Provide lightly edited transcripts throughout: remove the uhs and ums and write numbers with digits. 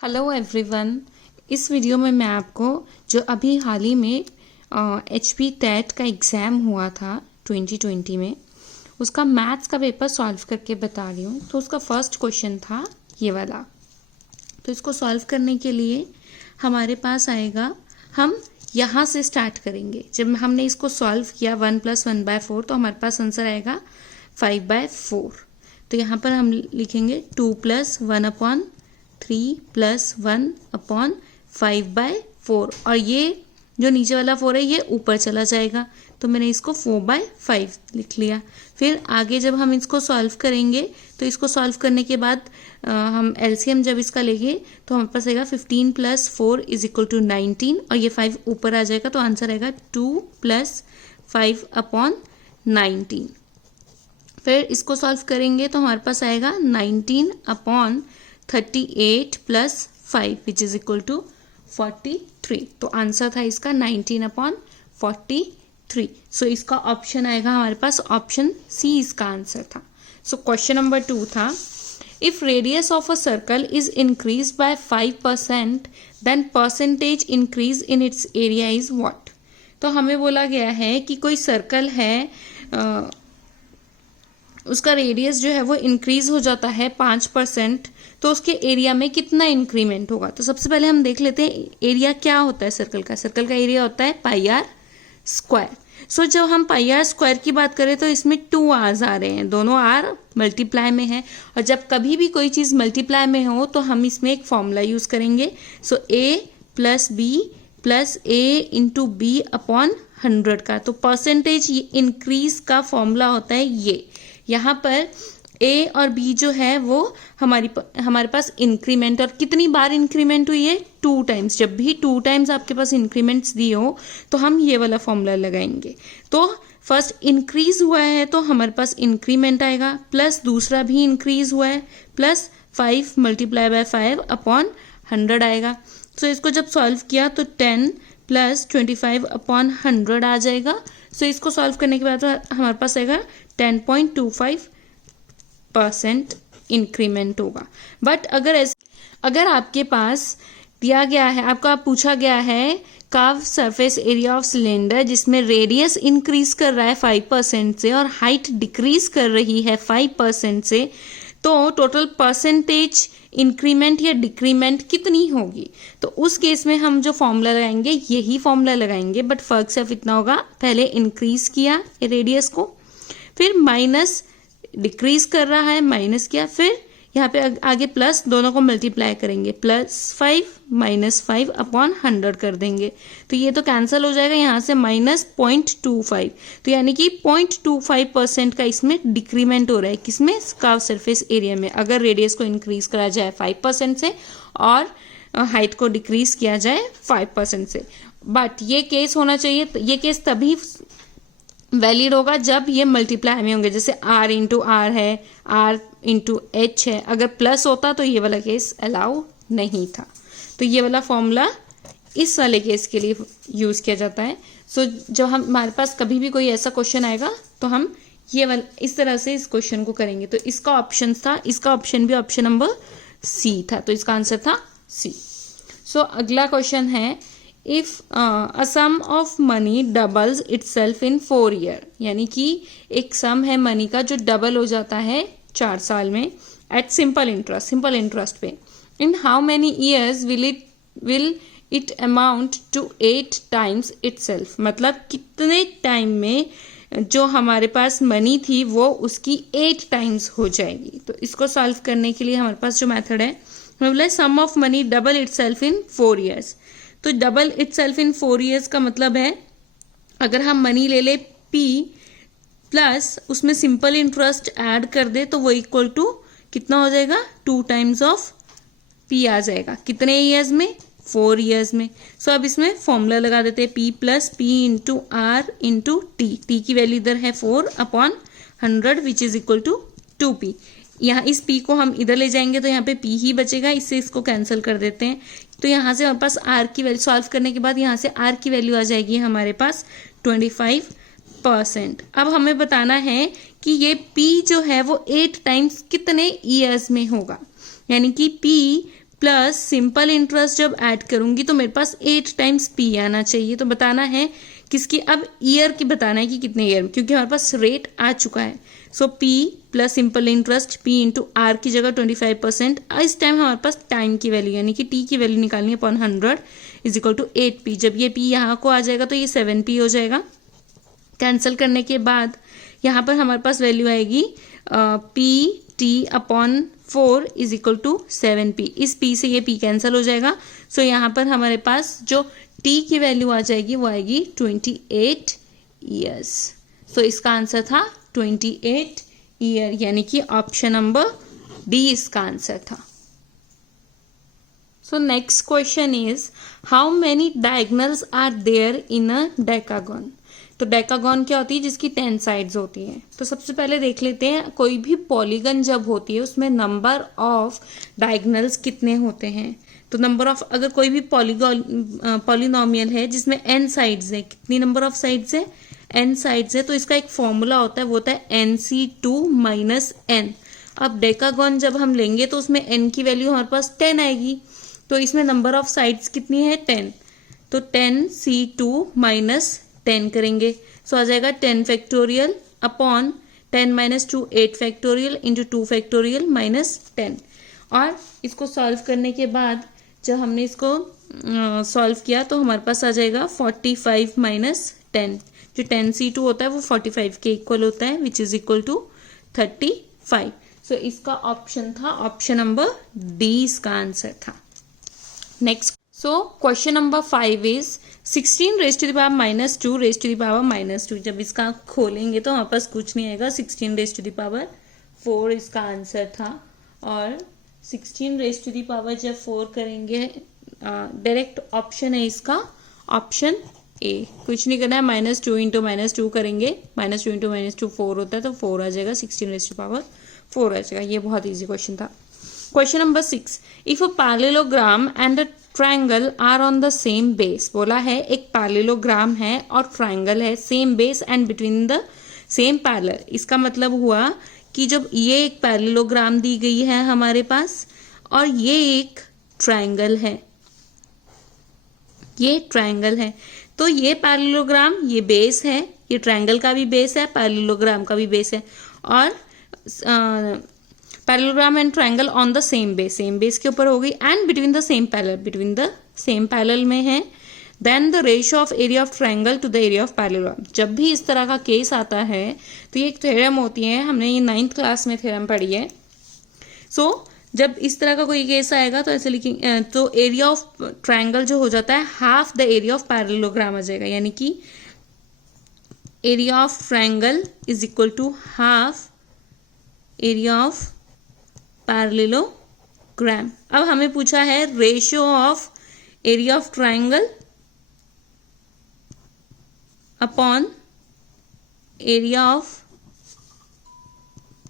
Hello everyone. इस video में मैं आपको जो अभी हाल ही में HP टेट का एग्ज़ाम हुआ था 2020 में, उसका मैथ्स का पेपर सॉल्व करके बता रही हूँ। तो उसका फर्स्ट क्वेश्चन था ये वाला। तो इसको सॉल्व करने के लिए हमारे पास आएगा, हम यहाँ से स्टार्ट करेंगे। जब हमने इसको सॉल्व किया 1 + 1/4 तो हमारे पास आंसर आएगा 5/4। तो यहाँ पर हम लिखेंगे 2 + 1/3 + 1/5/4 और ये जो नीचे वाला 4 है ये ऊपर चला जाएगा, तो मैंने इसको 4/5 लिख लिया। फिर आगे जब हम इसको सॉल्व करेंगे तो इसको सॉल्व करने के बाद हम एलसीएम जब इसका लेंगे तो हमारे पास आएगा 15 + 4 = 19 और ये 5 ऊपर आ जाएगा, तो आंसर आएगा 2 + 5/19। फिर इसको सॉल्व करेंगे तो हमारे पास आएगा 19/38 + 5 = 43। तो आंसर था इसका 19/43। सो इसका ऑप्शन आएगा हमारे पास ऑप्शन सी, इसका आंसर था। सो क्वेश्चन नंबर 2 था, if radius of a circle is increase by 5% then percentage increase in its area is what. तो हमें बोला गया है कि कोई सर्कल है, उसका रेडियस जो है वो इंक्रीज हो जाता है 5%, तो उसके एरिया में कितना इंक्रीमेंट होगा। तो सबसे पहले हम देख लेते हैं एरिया क्या होता है सर्कल का। सर्कल का एरिया होता है πr²। सो जब हम πr² की बात करें तो इसमें 2 r's आ रहे हैं, दोनों r मल्टीप्लाई में है। और जब कभी भी कोई चीज़ मल्टीप्लाई में हो तो हम इसमें एक फॉर्मूला यूज करेंगे। सो a + b + a × b/100 का। तो परसेंटेज इंक्रीज का फॉर्मूला होता है ये। यहाँ पर ए और बी जो है वो हमारे पास इंक्रीमेंट, और कितनी बार इंक्रीमेंट हुई है 2 टाइम्स। जब भी 2 टाइम्स आपके पास इंक्रीमेंट्स दिए हो तो हम ये वाला फॉर्मूला लगाएंगे। तो फर्स्ट इंक्रीज हुआ है तो हमारे पास इंक्रीमेंट आएगा, प्लस दूसरा भी इंक्रीज हुआ है, प्लस 5 × 5/100 आएगा। सो इसको जब सॉल्व किया तो 10 + 25/100 आ जाएगा। सो इसको सॉल्व करने के बाद हमारे पास आएगा 10.25% इंक्रीमेंट होगा। बट अगर आपके पास दिया गया है, आपका पूछा गया है curve surface area of cylinder जिसमें रेडियस इंक्रीज कर रहा है 5% से और हाइट डिक्रीज कर रही है 5% से, तो टोटल परसेंटेज इंक्रीमेंट या डिक्रीमेंट कितनी होगी। तो उस केस में हम जो फॉर्मूला लगाएंगे यही फॉर्मूला लगाएंगे, बट फर्क सिर्फ इतना होगा, पहले इंक्रीज किया रेडियस को, फिर माइनस डिक्रीज कर रहा है, माइनस किया, फिर यहाँ पे आगे प्लस, दोनों को मल्टीप्लाई करेंगे, +5 - 5/100 कर देंगे। तो ये तो कैंसिल हो जाएगा, यहाँ से -0.25। तो यानी कि 0.25% का इसमें डिक्रीमेंट हो रहा है, किसमें, कर्व सरफेस एरिया में, अगर रेडियस को इंक्रीज करा जाए 5% से और हाइट को डिक्रीज किया जाए 5% से। बट ये केस होना चाहिए, ये केस तभी वैलिड होगा जब ये मल्टीप्लाई में होंगे। जैसे r × r है, r × h है, अगर प्लस होता तो ये वाला केस अलाउ नहीं था। तो ये वाला फॉर्मूला इस वाले केस के लिए यूज किया जाता है। सो जब हमारे पास कभी भी कोई ऐसा क्वेश्चन आएगा तो हम ये वाला इस तरह से इस क्वेश्चन को करेंगे। तो इसका ऑप्शन था, इसका ऑप्शन भी ऑप्शन नंबर सी था, तो इसका आंसर था सी। सो अगला क्वेश्चन है, if a sum of money doubles itself in 4 year, यानी कि एक सम है मनी का जो डबल हो जाता है 4 साल में एट सिंपल इंटरेस्ट पे, in how many years will it amount to 8 times itself. मतलब कितने टाइम में जो हमारे पास मनी थी वो उसकी 8 टाइम्स हो जाएगी। तो इसको सॉल्व करने के लिए हमारे पास जो मेथड है, हमें बोला sum of money double itself in 4 years. तो डबल इटसेल्फ इन 4 ईयर्स का मतलब है, अगर हम मनी ले ले P प्लस उसमें सिंपल इंटरेस्ट ऐड कर दे तो वो इक्वल टू कितना हो जाएगा, 2 टाइम्स ऑफ P आ जाएगा। कितने ईयर्स में, 4 ईयर्स में। सो अब इसमें फॉर्मूला लगा देते हैं, P + P × R × T। T की वैल्यू इधर है 4/100 विच इज इक्वल टू 2P। यहाँ इस P को हम इधर ले जाएंगे तो यहाँ पे P ही बचेगा, इससे इसको कैंसिल कर देते हैं। तो यहाँ से हमारे पास R की वैल्यू सॉल्व करने के बाद यहाँ से R की वैल्यू आ जाएगी हमारे पास 25%। अब हमें बताना है कि ये P जो है वो 8 टाइम्स कितने ईयर्स में होगा, यानी कि P प्लस सिंपल इंटरेस्ट जब ऐड करूंगी तो मेरे पास 8 टाइम्स पी आना चाहिए। तो बताना है किसकी, अब ईयर की बताना है कि कितने ईयर, क्योंकि हमारे पास रेट आ चुका है। So P plus simple interest, P into R की जगह 25%। इस टाइम हमारे पास टाइम की वैल्यू यानी कि टी की वैल्यू निकालनी है upon 100 is equal to 8p। जब ये p यहाँ को आ जाएगा तो ये 7p हो जाएगा। कैंसिल करने के बाद यहाँ पर हमारे पास वैल्यू आएगी P T upon 4 is equal to 7p। इस p से ये p कैंसिल हो जाएगा। सो यहाँ पर हमारे पास जो t की वैल्यू आ जाएगी वो आएगी 28 ईयर्स। सो इसका आंसर था 28 ईयर, यानी कि ऑप्शन नंबर डी इसका आंसर था। So next question is how many diagonals are there in a decagon. तो डेकागन क्या होती है, जिसकी 10 साइड्स होती हैं। तो सबसे पहले देख लेते हैं कोई भी पॉलीगन जब होती है उसमें नंबर ऑफ डायगोनल्स कितने होते हैं। तो नंबर ऑफ, अगर कोई भी पॉलिनोमियल है जिसमें n साइड्स है, कितनी नंबर ऑफ साइड्स है, n साइड्स है, तो इसका एक फॉर्मूला होता है, वो होता है nc2 माइनस n। अब डेकागन जब हम लेंगे तो उसमें n की वैल्यू हमारे पास 10 आएगी। तो इसमें नंबर ऑफ साइड्स कितनी है, 10। तो 10c2 माइनस 10 करेंगे, सो आ जाएगा 10 factorial upon 10 minus 2 8 factorial into 2 factorial minus 10। और इसको सॉल्व करने के बाद जब हमने इसको सॉल्व किया तो हमारे पास आ जाएगा 45 माइनस 10। जो 10c2 होता है वो 45 के इक्वल होता है, which is equal to 35। So इसका ऑप्शन था ऑप्शन नंबर डी, इसका आंसर था। Next, so question number 5 is 16 raise to the power minus 2 raise to the power minus 2। जब इसका खोलेंगे तो हमारे पास कुछ नहीं आएगा, 16 रेज टू द पावर 4 इसका आंसर था। और 16 रेज टू दी पावर जब 4 करेंगे, डायरेक्ट ऑप्शन है इसका ऑप्शन ए, कुछ नहीं करना है। -2 इंटू -2 करेंगे, -2 इंटू -2 4 होता है, तो 4 आ जाएगा, 16 रेज टू पावर 4 आ जाएगा। ये बहुत इजी क्वेश्चन था। Question number 6, if a parallelogram and a triangle are on the same base. बोला है एक पैरेललोग्राम है और ट्रायंगल है, same base and between the same parallel. इसका मतलब हुआ कि जब ये एक पैरेललोग्राम दी गई है हमारे पास और ये एक ट्रायंगल है, ये ट्रायंगल है, तो ये पैरेललोग्राम, ये बेस है, ये ट्रायंगल का भी बेस है, पैरेललोग्राम का भी बेस है। और parallelogram and triangle on the same base के ऊपर हो गई, and between the same parallel, between the same parallel में है। Then the ratio of area of triangle to the area of parallelogram. जब भी इस तरह का केस आता है तो ये एक थ्योरम होती है, हमने ये 9th क्लास में थ्योरम पढ़ी है। सो जब इस तरह का कोई केस आएगा तो ऐसे लिखेंगे, तो एरिया ऑफ ट्रायंगल जो हो जाता है half the area of parallelogram आ जाएगा, यानी कि area of triangle is equal to half area of parallelogram. अब हमें पूछा है ratio of area of triangle upon area of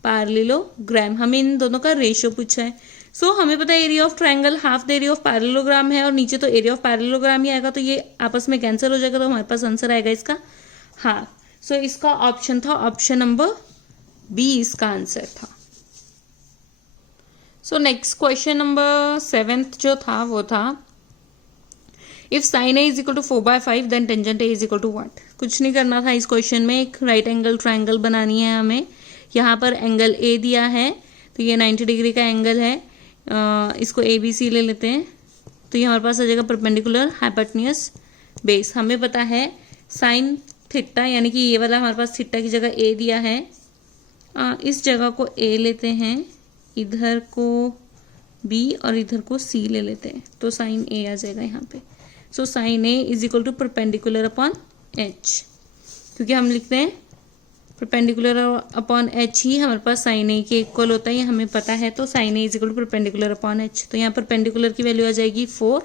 parallelogram. हमें इन दोनों का रेशियो पूछा है। सो हमें पता है area of triangle half the area of parallelogram है और नीचे तो एरिया ऑफ पैरेललोग्राम ही आएगा, तो ये आपस में कैंसिल हो जाएगा, तो हमारे पास आंसर आएगा इसका हाफ। सो इसका ऑप्शन था ऑप्शन नंबर बी, इसका आंसर था। So next question number 7th जो था वो था if sine A is equal to 4/5 then tangent A is equal to what. कुछ नहीं करना था इस क्वेश्चन में, एक राइट एंगल ट्रायंगल बनानी है हमें। यहाँ पर एंगल ए दिया है, तो ये 90 डिग्री का एंगल है, इसको ABC ले लेते हैं, तो ये हमारे पास आ जाएगा परपेंडिकुलर हाइपोटेन्यूज बेस। हमें पता है साइन थीटा, यानी कि ये वाला हमारे पास थीटा की जगह ए दिया है, इस जगह को ए लेते हैं, इधर को बी और इधर को सी ले लेते हैं, तो साइन ए आ जाएगा यहाँ पे। So sine A is equal to perpendicular upon H, क्योंकि हम लिखते हैं परपेंडिकुलर अपॉन एच ही हमारे पास साइन ए के इक्वल होता है, ये हमें पता है। तो sine A is equal to perpendicular upon H, तो यहाँ परपेंडिकुलर की वैल्यू आ जाएगी 4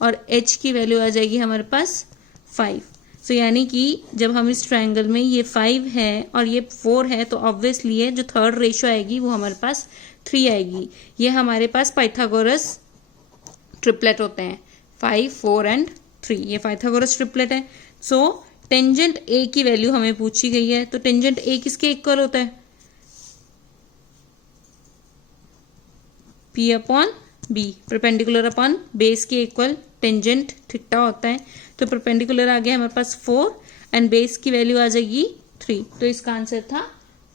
और एच की वैल्यू आ जाएगी हमारे पास 5। सो यानी कि जब हम इस ट्रायंगल में ये 5 है और ये 4 है, तो ऑब्वियसली ये जो थर्ड रेशियो आएगी वो हमारे पास 3 आएगी। ये हमारे पास पाइथागोरस ट्रिपलेट होते हैं, 5, 4 एंड 3, ये पाइथागोरस ट्रिपलेट है। सो टेंजेंट ए की वैल्यू हमें पूछी गई है, तो टेंजेंट ए किसके इक्वल होता है, P upon B, perpendicular upon base के इक्वल टेंजेंट थीटा होता है, तो परपेंडिकुलर आ गया हमारे पास 4 एंड बेस की वैल्यू आ जाएगी 3, तो इसका आंसर था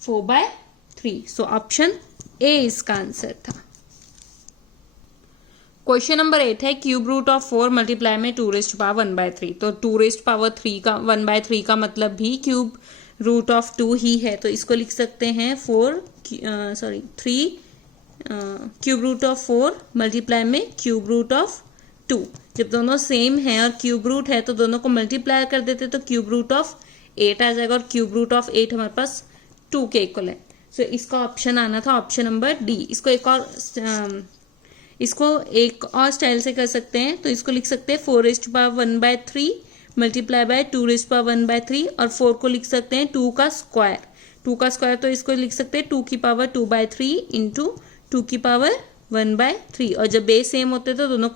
4/3। सो ऑप्शन ए इसका आंसर था। क्वेश्चन नंबर 8 है क्यूब रूट ऑफ 4 मल्टीप्लाई में 2 रेस्ट पावर 1/3, तो 2 रेस्ट पावर 3 का 1/3 का मतलब भी क्यूब रूट ऑफ 2 ही है, तो इसको लिख सकते हैं 3 क्यूब रूट ऑफ 4 मल्टीप्लाई में क्यूब रूट ऑफ 2। जब दोनों सेम है और क्यूब रूट है तो दोनों को मल्टीप्लाई कर देते तो क्यूब रूट ऑफ 8 आ जाएगा, और क्यूब रूट ऑफ 8 हमारे पास 2 के इक्वल है। सो इसका ऑप्शन आना था ऑप्शन नंबर डी। इसको एक और स्टाइल से कर सकते हैं, तो इसको लिख सकते हैं 4 rest power 1/3 multiply by 2 rest power 1/3, और 4 को लिख सकते हैं 2 का स्क्वायर। 2 का स्क्वायर तो इसको लिख सकते हैं 2 की पावर 2/3 इंटू 2 की पावर 1/3, और जब बेस सेम होते हैं तो दोनों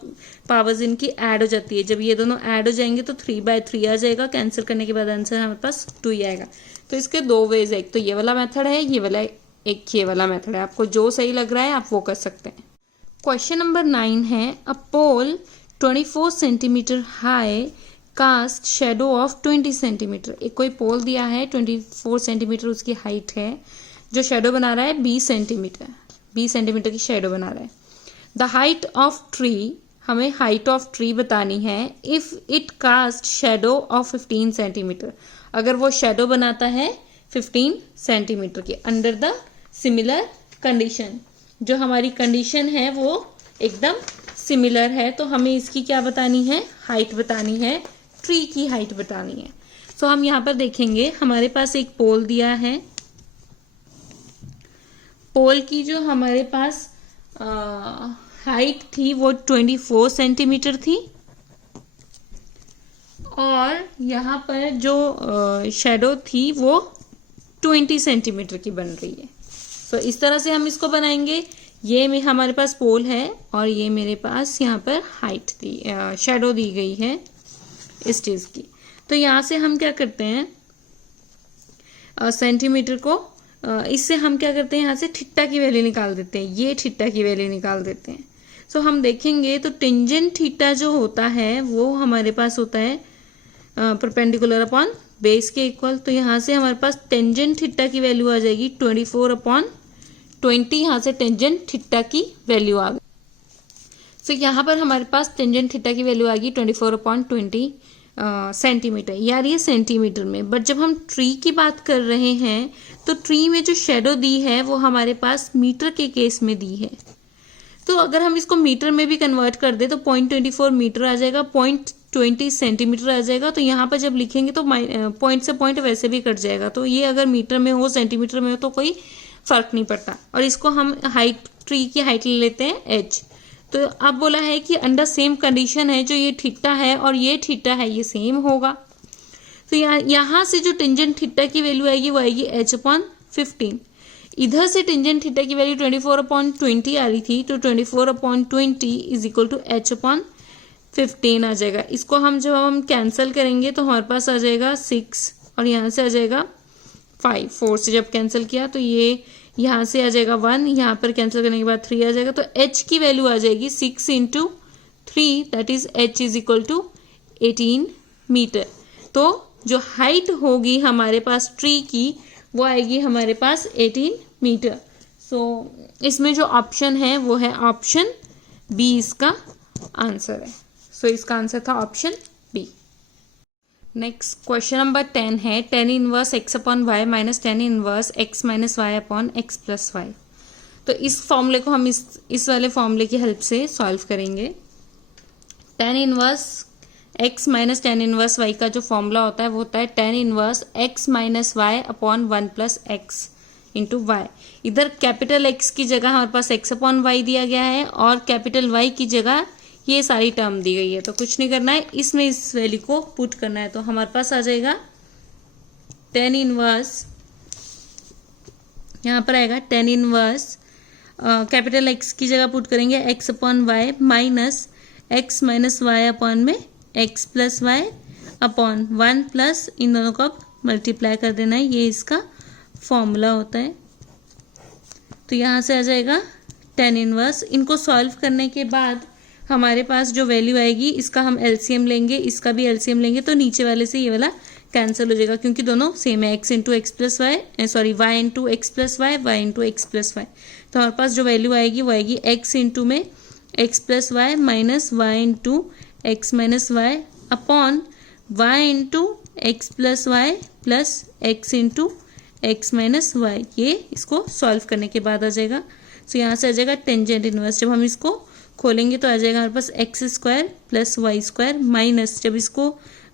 पावर्स इनकी ऐड हो जाती है। जब ये दोनों ऐड हो जाएंगे तो 3/3 आ जाएगा, कैंसिल करने के बाद आंसर हमारे पास 2 ही आएगा। तो इसके 2 वेज है, एक तो ये वाला मेथड है, ये वाला मेथड है, आपको जो सही लग रहा है आप वो कर सकते हैं। क्वेश्चन नंबर 9 है अ पोल 24 centimetre high cast shadow of 20 centimetre. एक कोई पोल दिया है 24 सेंटीमीटर उसकी हाइट है, जो शेडो बना रहा है 20 सेंटीमीटर की शेडो बना रहा है। द हाइट ऑफ ट्री, हमें हाइट ऑफ ट्री बतानी है। If it cast shadow of 15 centimetre, अगर वो शेडो बनाता है 15 सेंटीमीटर की अंडर द सिमिलर कंडीशन। जो हमारी कंडीशन है वो एकदम सिमिलर है, तो हमें इसकी क्या बतानी है, हाइट बतानी है, ट्री की हाइट बतानी है। सो हम यहाँ पर देखेंगे हमारे पास एक पोल दिया है, पोल की जो हमारे पास हाइट थी वो 24 सेंटीमीटर थी, और यहाँ पर जो शेडो थी वो 20 सेंटीमीटर की बन रही है। तो इस तरह से हम इसको बनाएंगे। ये में हमारे पास पोल है और ये मेरे पास यहाँ पर हाइट दी शेडो दी गई है इस चीज़ की। तो यहाँ से हम क्या करते हैं, सेंटीमीटर को इससे हम क्या करते हैं, यहाँ से थीटा की वैल्यू निकाल देते हैं, ये थीटा की वैल्यू निकाल देते हैं। सो हम देखेंगे तो टेंजेंट थीटा जो होता है वो हमारे पास होता है परपेंडिकुलर अपॉन बेस के इक्वल। तो यहाँ से हमारे पास टेंजेंट थीटा की वैल्यू आ जाएगी 24/20। यहाँ से टेंजेंट थीटा की वैल्यू आ गई। सो यहाँ पर हमारे पास टेंजेंट थीटा की वैल्यू आ गई 24/20 सेंटीमीटर। यार ये सेंटीमीटर में, बट जब हम ट्री की बात कर रहे हैं तो ट्री में जो शेडो दी है वो हमारे पास मीटर के केस में दी है। तो अगर हम इसको मीटर में भी कन्वर्ट कर दे तो 0.24 मीटर आ जाएगा, 0.20 सेंटीमीटर आ जाएगा। तो यहाँ पर जब लिखेंगे तो पॉइंट से पॉइंट वैसे भी कट जाएगा, तो ये अगर मीटर में हो सेंटीमीटर में हो तो कोई फर्क नहीं पड़ता। और इसको हम हाइट, ट्री की हाइट ले लेते हैं h। तो अब बोला है कि अंडर सेम कंडीशन है, जो ये थीटा है और ये थीटा है ये सेम होगा। तो यहाँ से जो टेंजेंट थीटा की वैल्यू आएगी वो आएगी h/15। इधर से टेंजेंट थीटा की वैल्यू 24/20 आ रही थी, तो 24/20 इज इक्वल टू h/15 आ जाएगा। इसको हम जब हम कैंसिल करेंगे तो हमारे पास आ जाएगा 6 और यहाँ से आ जाएगा 5। 4 से जब कैंसिल किया तो ये यहाँ से आ जाएगा 1, यहाँ पर कैंसिल करने के बाद 3 आ जाएगा। तो h की वैल्यू आ जाएगी 6 × 3, that is h is equal to 18 metre. तो जो हाइट होगी हमारे पास ट्री की वो आएगी हमारे पास 18 मीटर। सो इसमें जो ऑप्शन है वो है ऑप्शन बी, इसका आंसर है। सो इसका आंसर था option B. Next question number 10 है tan inverse x/y minus tan inverse x minus Y upon x plus Y. तो इस फॉर्मूले को हम इस वाले फॉर्मूले की हेल्प से सॉल्व करेंगे। tan inverse x minus tan inverse y का जो फॉर्मूला होता है वो होता है tan inverse x minus Y upon 1 plus x into Y. इधर कैपिटल X की जगह हमारे पास x/y दिया गया है और कैपिटल Y की जगह ये सारी टर्म दी गई है। तो कुछ नहीं करना है, इसमें इस वैल्यू को पुट करना है। तो हमारे पास आ जाएगा tan इनवर्स, यहाँ पर आएगा tan इनवर्स कैपिटल X की जगह पुट करेंगे x/y minus x minus Y upon में x plus Y upon 1 plus इन दोनों को मल्टीप्लाई कर देना है। ये इसका फॉर्मूला होता है। तो यहाँ से आ जाएगा tan इनवर्स। इनको सॉल्व करने के बाद हमारे पास जो वैल्यू आएगी, इसका हम एलसीएम लेंगे, इसका भी एलसीएम लेंगे, तो नीचे वाले से ये वाला कैंसिल हो जाएगा क्योंकि दोनों सेम है, x into X plus Y, sorry y into X plus Y, y into X plus Y. तो हमारे पास जो वैल्यू आएगी वो आएगी x इंटू में X plus Y minus Y into X minus Y upon Y into X plus Y plus X into X minus Y. ये इसको सॉल्व करने के बाद आ जाएगा। तो यहाँ से आ जाएगा टेंजेंट इनवर्स। जब हम इसको खोलेंगे तो आ जाएगा हमारे पास X square plus Y square minus, जब इसको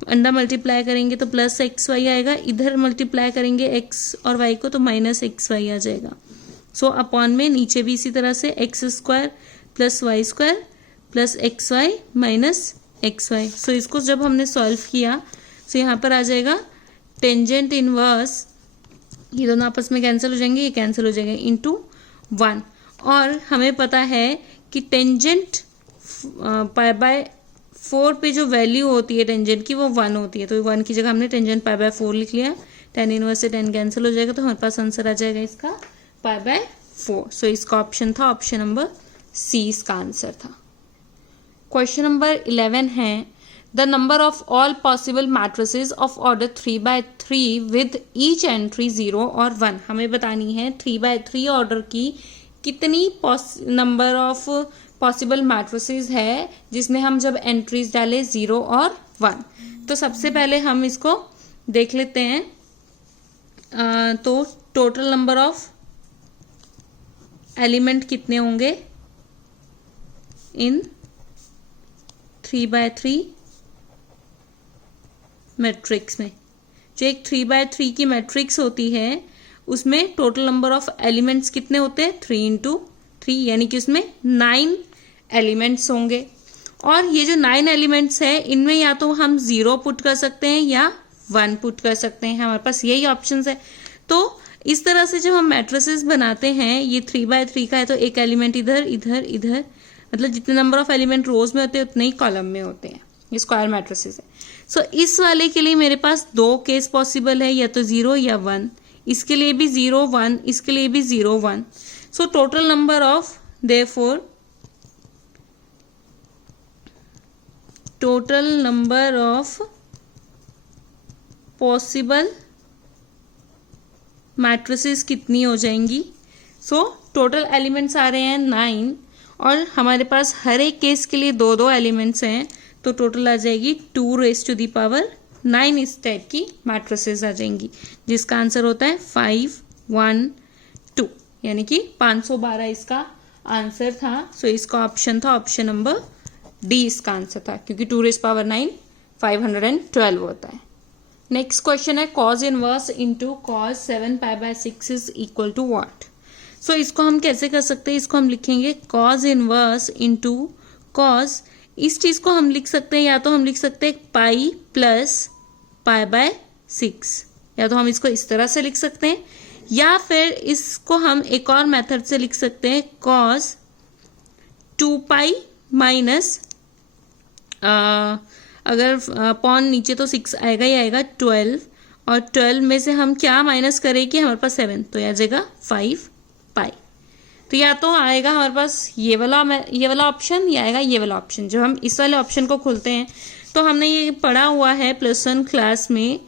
अंडा मल्टीप्लाई करेंगे तो प्लस एक्स वाई आएगा, इधर मल्टीप्लाई करेंगे एक्स और वाई को तो माइनस एक्स वाई आ जाएगा। सो अपॉन में नीचे भी इसी तरह से x square plus Y square plus X Y minus X Y. So इसको जब हमने सॉल्व किया तो यहाँ पर आ जाएगा टेंजेंट इनवर्स, ये दोनों आपस में कैंसिल हो जाएंगे, ये कैंसिल हो जाएगा इंटू 1। और हमें पता है कि टेंजेंट पाई बाय 4 पे जो वैल्यू होती है टेंजेंट की वो 1 होती है, तो 1 की जगह हमने टेंजेंट पाई बाय 4 लिख लिया। tan इनवर्स से tan कैंसिल हो जाएगा तो हमारे पास आंसर आ जाएगा इसका पाई बाय 4। सो इसका ऑप्शन था ऑप्शन नंबर सी, इसका आंसर था। क्वेश्चन नंबर 11 है the number of all possible matrices of order 3x3 with each entry 0 और 1। हमें बतानी है 3x3 ऑर्डर की कितनी नंबर ऑफ पॉसिबल मैट्रिसेस है जिसमें हम जब एंट्रीज डालें 0 और 1। तो सबसे पहले हम इसको देख लेते हैं। तो टोटल नंबर ऑफ एलिमेंट कितने होंगे इन 3x3 मैट्रिक्स में। जो एक 3x3 की मैट्रिक्स होती है उसमें टोटल नंबर ऑफ एलिमेंट्स कितने होते हैं 3 इंटू 3, यानी कि उसमें 9 एलिमेंट्स होंगे। और ये जो 9 एलिमेंट्स है इनमें या तो हम 0 पुट कर सकते हैं या 1 पुट कर सकते हैं, हमारे पास यही ऑप्शंस है। तो इस तरह से जब हम मैट्रिसेस बनाते हैं, ये 3x3 का है तो एक एलिमेंट इधर इधर इधर, मतलब जितने नंबर ऑफ एलिमेंट रोज में होते हैं उतने ही कॉलम में होते हैं, ये स्क्वायर मैट्रिसेस है। सो इस वाले के लिए मेरे पास 2 केस पॉसिबल है, या तो 0 या 1। इसके लिए भी 0 1, इसके लिए भी 0 1। सो total number of therefore total number of possible matrices कितनी हो जाएंगी। सो टोटल एलिमेंट्स आ रहे हैं 9 और हमारे पास हर एक केस के लिए 2-2 एलिमेंट्स हैं, तो टोटल आ जाएगी 2⁻⁹ इस टाइप की मैट्रिसेस आ जाएंगी, जिसका आंसर होता है 5 1 2, यानी कि 512 इसका आंसर था। सो इसका ऑप्शन था ऑप्शन नंबर डी, इसका आंसर था, क्योंकि 2⁹ 512 होता है। नेक्स्ट क्वेश्चन है cos inverse into cos 7π/6 is equal to what. So इसको हम कैसे कर सकते हैं, इसको हम लिखेंगे cos इनवर्स इंटू cos, इस चीज को हम लिख सकते हैं या तो हम लिख सकते हैं पाई प्लस π/6, या तो हम इसको इस तरह से लिख सकते हैं, या फिर इसको हम एक और मेथड से लिख सकते हैं cos 2π माइनस, अगर अपॉन नीचे तो 6 आएगा ही आएगा 12, और 12 में से हम क्या माइनस करें कि हमारे पास 7, तो आ जाएगा 5π। तो या तो आएगा हमारे पास ये वाला ऑप्शन या आएगा ये वाला ऑप्शन। जब हम इस वाले ऑप्शन को खोलते हैं तो हमने ये पढ़ा हुआ है +1 क्लास में,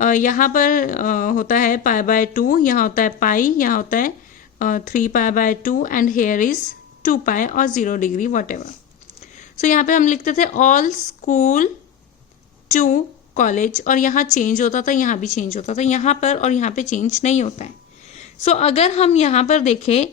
यहाँ पर होता है π/2, यहाँ होता है पाई, यहाँ होता है 3π/2 एंड हेयर इज 2π और 0 डिग्री वॉट एवर। सो यहाँ पे हम लिखते थे ऑल स्कूल टू कॉलेज, और यहाँ चेंज होता था, यहाँ भी चेंज होता था, यहाँ पर और यहाँ पे चेंज नहीं होता है। सो अगर हम यहाँ पर देखें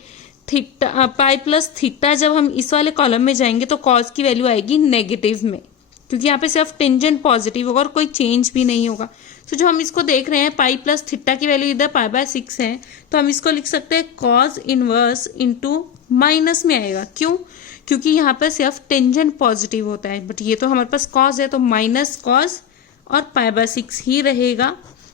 थीटा पाई प्लस थीटा, जब हम इस वाले कॉलम में जाएंगे तो कॉस की वैल्यू आएगी नेगेटिव में, क्योंकि यहाँ पे सिर्फ टेंजेंट पॉजिटिव होगा और कोई चेंज भी नहीं होगा। तो जो हम इसको देख रहे हैं पाई प्लस थीटा की वैल्यू इधर π/6 है, तो हम इसको लिख सकते हैं cos इनवर्स इंटू माइनस में आएगा। क्यों? क्योंकि यहाँ पर सिर्फ टेंजेंट पॉजिटिव होता है, बट ये तो हमारे पास cos है तो माइनस cos और π/6 ही रहेगा,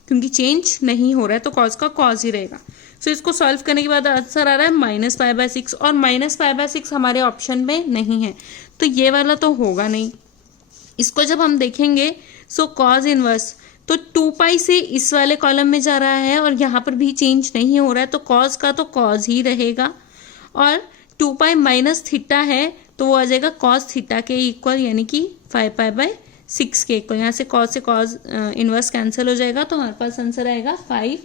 क्योंकि चेंज नहीं हो रहा है तो cos का cos ही रहेगा। सो इसको सॉल्व करने के बाद आंसर आ रहा है -π/6, और -π/6 हमारे ऑप्शन में नहीं है, तो ये वाला तो होगा नहीं। इसको जब हम देखेंगे सो cos इनवर्स तो 2π से इस वाले कॉलम में जा रहा है और यहाँ पर भी चेंज नहीं हो रहा है, तो cos का तो cos ही रहेगा, और 2 पाई माइनस थीटा है तो वो आ जाएगा कॉस थीटा के इक्वल, यानी कि 5 पाई बाय 6 के इक्वल। यहाँ से कॉस इनवर्स कैंसिल हो जाएगा तो हमारे पास आंसर आएगा 5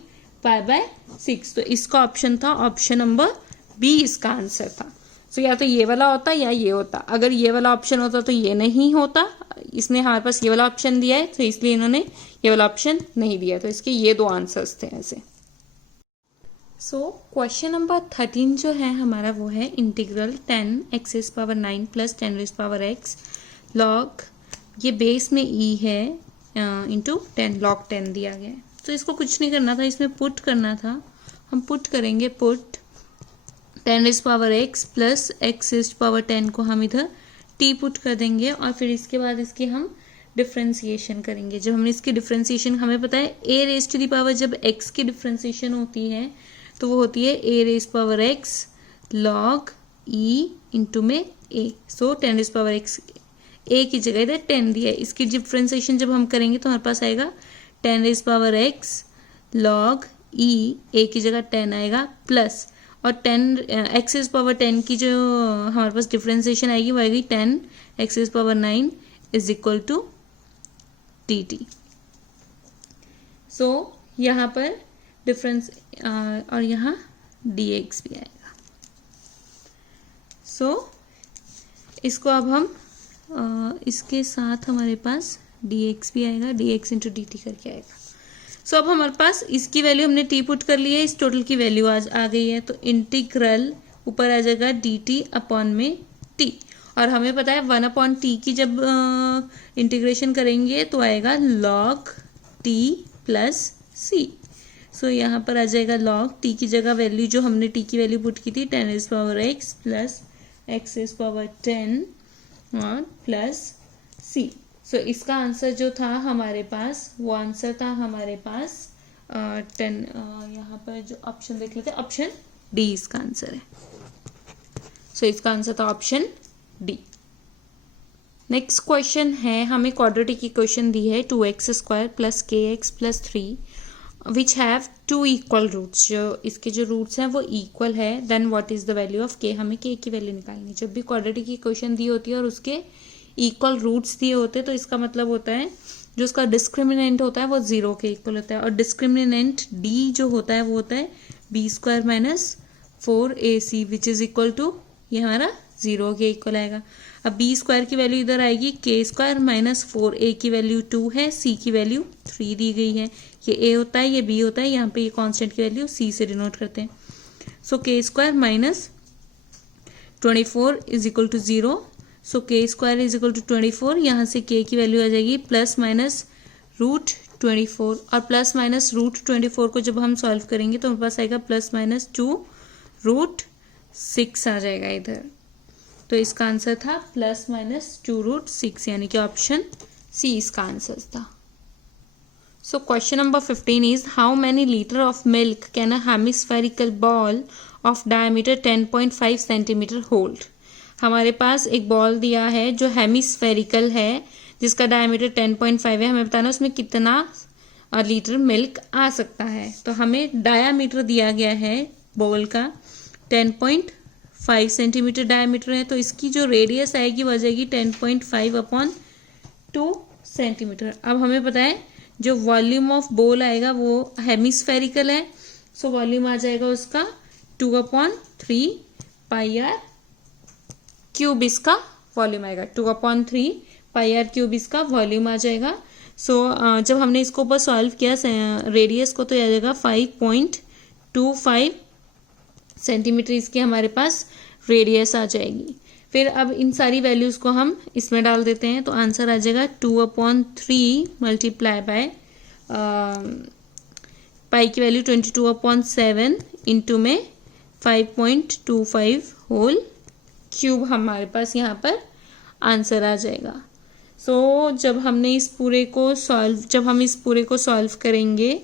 पाई बाय 6। तो इसका ऑप्शन था ऑप्शन नंबर बी, इसका आंसर था। तो या तो ये वाला होता या ये होता। अगर ये वाला ऑप्शन होता तो ये नहीं होता, इसने हमारे पास ये वाला ऑप्शन दिया है तो इसलिए इन्होंने ये वाला ऑप्शन नहीं दिया। तो इसके ये दो आंसर्स थे ऐसे। सो क्वेश्चन नंबर 13 जो है हमारा वो है इंटीग्रल 10x⁻9 + 10⁻x log, ये बेस में e है इंटू 10 log 10 दिया गया है। तो इसको कुछ नहीं करना था, इसमें पुट करना था। हम पुट करेंगे, पुट 10⁻x + x⁻10 को हम इधर t पुट कर देंगे और फिर इसके बाद इसकी हम डिफ्रेंसिएशन करेंगे। जब हमने इसकी डिफ्रेंसिएशन, हमें पता है a⁻, जब x की डिफ्रेंसिएशन होती है तो वो होती है a⁻x log e इंटू में a। सो 10⁻x a की जगह इधर 10 दिया है, इसकी डिफ्रेंसिएशन जब हम करेंगे तो हमारे पास आएगा 10⁻x log e, a की जगह 10 आएगा, प्लस और 10x⁻10 की जो हमारे पास डिफ्रेंसिएशन आएगी वो आएगी 10x⁻9 = dt। सो यहाँ पर डिफरेंस और यहाँ dx भी आएगा। सो इसको अब हम इसके साथ हमारे पास dx भी आएगा, dx × dt करके आएगा। सो अब हमारे पास इसकी वैल्यू हमने t पुट कर ली है, इस टोटल की वैल्यू आज आ गई है। तो इंटीग्रल ऊपर आ जाएगा dt अपॉन में t, और हमें पता है 1/t की जब इंटीग्रेशन करेंगे तो आएगा log t + c। सो यहाँ पर आ जाएगा log t की जगह वैल्यू जो हमने t की वैल्यू पुट की थी 10⁻x + x⁻10 और प्लस c। सो इसका आंसर जो था हमारे पास, वो आंसर था हमारे पास 10। यहाँ पर जो ऑप्शन देख लेते हैं, ऑप्शन डी इसका आंसर है। सो इसका आंसर था ऑप्शन डी। नेक्स्ट क्वेश्चन है, हमें क्वाड्रेटिक इक्वेशन दी है 2x² + kx + 3 which have 2 equal roots. जो इसके जो रूट्स हैं वो इक्वल है, then what is the value of k। हमें k की वैल्यू निकालनी। जब भी क्वाड्रेटिक इक्वेशन दी होती है और उसके इक्वल रूट्स दिए होते हैं तो इसका मतलब होता है जो उसका डिस्क्रिमिनेंट होता है वो 0 के इक्वल होता है, और डिस्क्रिमिनेंट d जो होता है वो होता है b² - 4ac which is equal to, ये हमारा 0 के इक्वल आएगा। अब b² की वैल्यू इधर आएगी, k² - 4a की वैल्यू 2 है, c की वैल्यू 3 दी गई है। ये a होता है, ये b होता है, यहाँ पे ये कांस्टेंट की वैल्यू c से डिनोट करते हैं। सो k² - 24 = 0। सो k² = 24, यहाँ से k की वैल्यू आ जाएगी ±√24, और ±√24 को जब हम सॉल्व करेंगे तो हमारे पास आएगा +-2√6 आ जाएगा इधर। तो इसका आंसर था +-2√6, यानी कि ऑप्शन सी इसका आंसर था। सो question number 15 is how many litre of milk can a hemispherical ball of diameter 10.5 centimetre hold. हमारे पास एक बॉल दिया है जो हेमिस्फेरिकल है, जिसका डायमीटर 10.5 है। हमें बताना उसमें कितना लीटर मिल्क आ सकता है। तो हमें डायामीटर दिया गया है बॉल का 10.5 सेंटीमीटर डायमीटर है, तो इसकी जो रेडियस आएगी वो आ जाएगी 10.5/2 सेंटीमीटर। अब हमें पता है जो वॉल्यूम ऑफ बॉल आएगा वो हेमिस्फेरिकल है, सो वॉल्यूम आ जाएगा उसका 2/3 πr³ इसका वॉल्यूम आएगा, 2/3 πr³ इसका वॉल्यूम आ जाएगा। सो जब हमने इसको ऊपर सॉल्व किया रेडियस को, तो आ जाएगा 5.25 सेंटीमीटर इसकी हमारे पास रेडियस आ जाएगी। फिर अब इन सारी वैल्यूज को हम इसमें डाल देते हैं, तो आंसर आ जाएगा 2/3 मल्टीप्लाई बाय पाई की वैल्यू 22/7 इंटू में 5.25 होल क्यूब हमारे पास यहाँ पर आंसर आ जाएगा। सो जब हम इस पूरे को सॉल्व करेंगे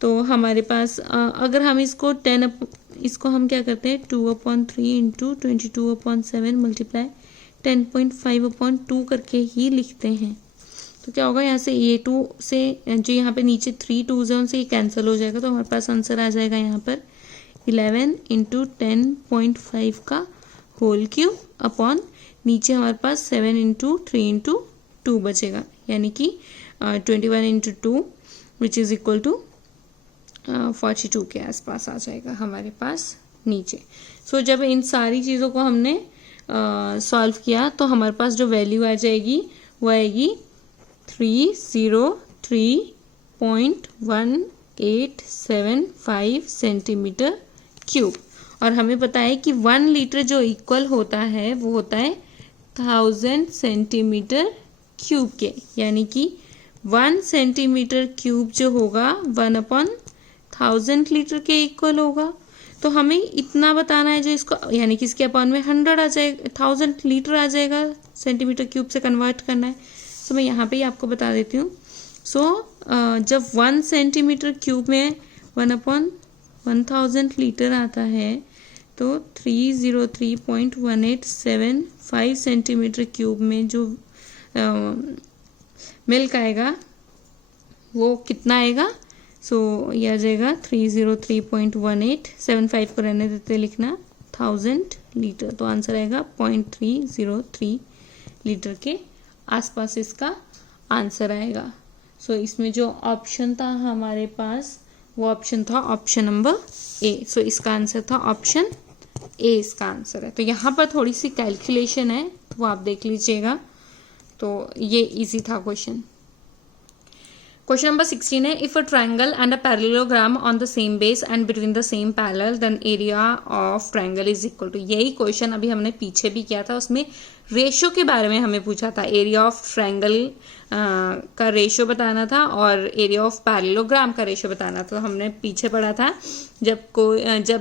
तो हमारे पास अगर हम इसको इसको हम क्या करते हैं 2/3 इंटू 22/7 मल्टीप्लाई 10.5/2 करके ही लिखते हैं। तो क्या होगा, यहाँ से A2 से जो यहाँ पे नीचे 3 2s हैं उनसे ये कैंसिल हो जाएगा, तो हमारे पास आंसर आ जाएगा यहाँ पर 11 इंटू 10.5 का होल क्यूब अपॉन नीचे हमारे पास 7 इंटू 3 इंटू 2 बचेगा, यानी कि 21 into 2 which is equal to 42 के आसपास आ जाएगा हमारे पास नीचे। सो जब इन सारी चीज़ों को हमने सॉल्व किया तो हमारे पास जो वैल्यू आ जाएगी वो आएगी 303.1875 सेंटीमीटर क्यूब। और हमें पता है कि 1 लीटर जो इक्वल होता है वो होता है 1000 सेंटीमीटर क्यूब के, यानी कि 1 सेंटीमीटर क्यूब जो होगा 1/1000 लीटर के इक्वल होगा। तो हमें इतना बताना है जो इसको, यानी कि इसके अपॉन में 100 आ जाएगा, 1000 लीटर आ जाएगा, सेंटीमीटर क्यूब से कन्वर्ट करना है। सो मैं यहाँ पे ही आपको बता देती हूँ। सो जब 1 सेंटीमीटर क्यूब में 1/1000 लीटर आता है तो 303.1875 सेंटीमीटर क्यूब में जो मिल्क आएगा वो कितना आएगा। सो ये आ जाएगा 303.1875 को रहने देते लिखना 1000 लीटर, तो आंसर आएगा 0.303 लीटर के आसपास इसका आंसर आएगा। सो इसमें जो ऑप्शन था हमारे पास वो ऑप्शन था ऑप्शन नंबर ए। सो इसका आंसर था ऑप्शन ए, इसका आंसर है। तो यहाँ पर थोड़ी सी कैलकुलेशन है वो आप देख लीजिएगा, तो ये इजी था क्वेश्चन। क्वेश्चन नंबर 16 है, if a triangle and a parallelogram on the same base and between the same parallel then area of triangle is equal to. यही क्वेश्चन अभी हमने पीछे भी किया था, उसमें रेशो के बारे में हमें पूछा था। एरिया ऑफ ट्रायंगल का रेशो बताना था और एरिया ऑफ पैरेललोग्राम का रेशो बताना था। तो हमने पीछे पढ़ा था जब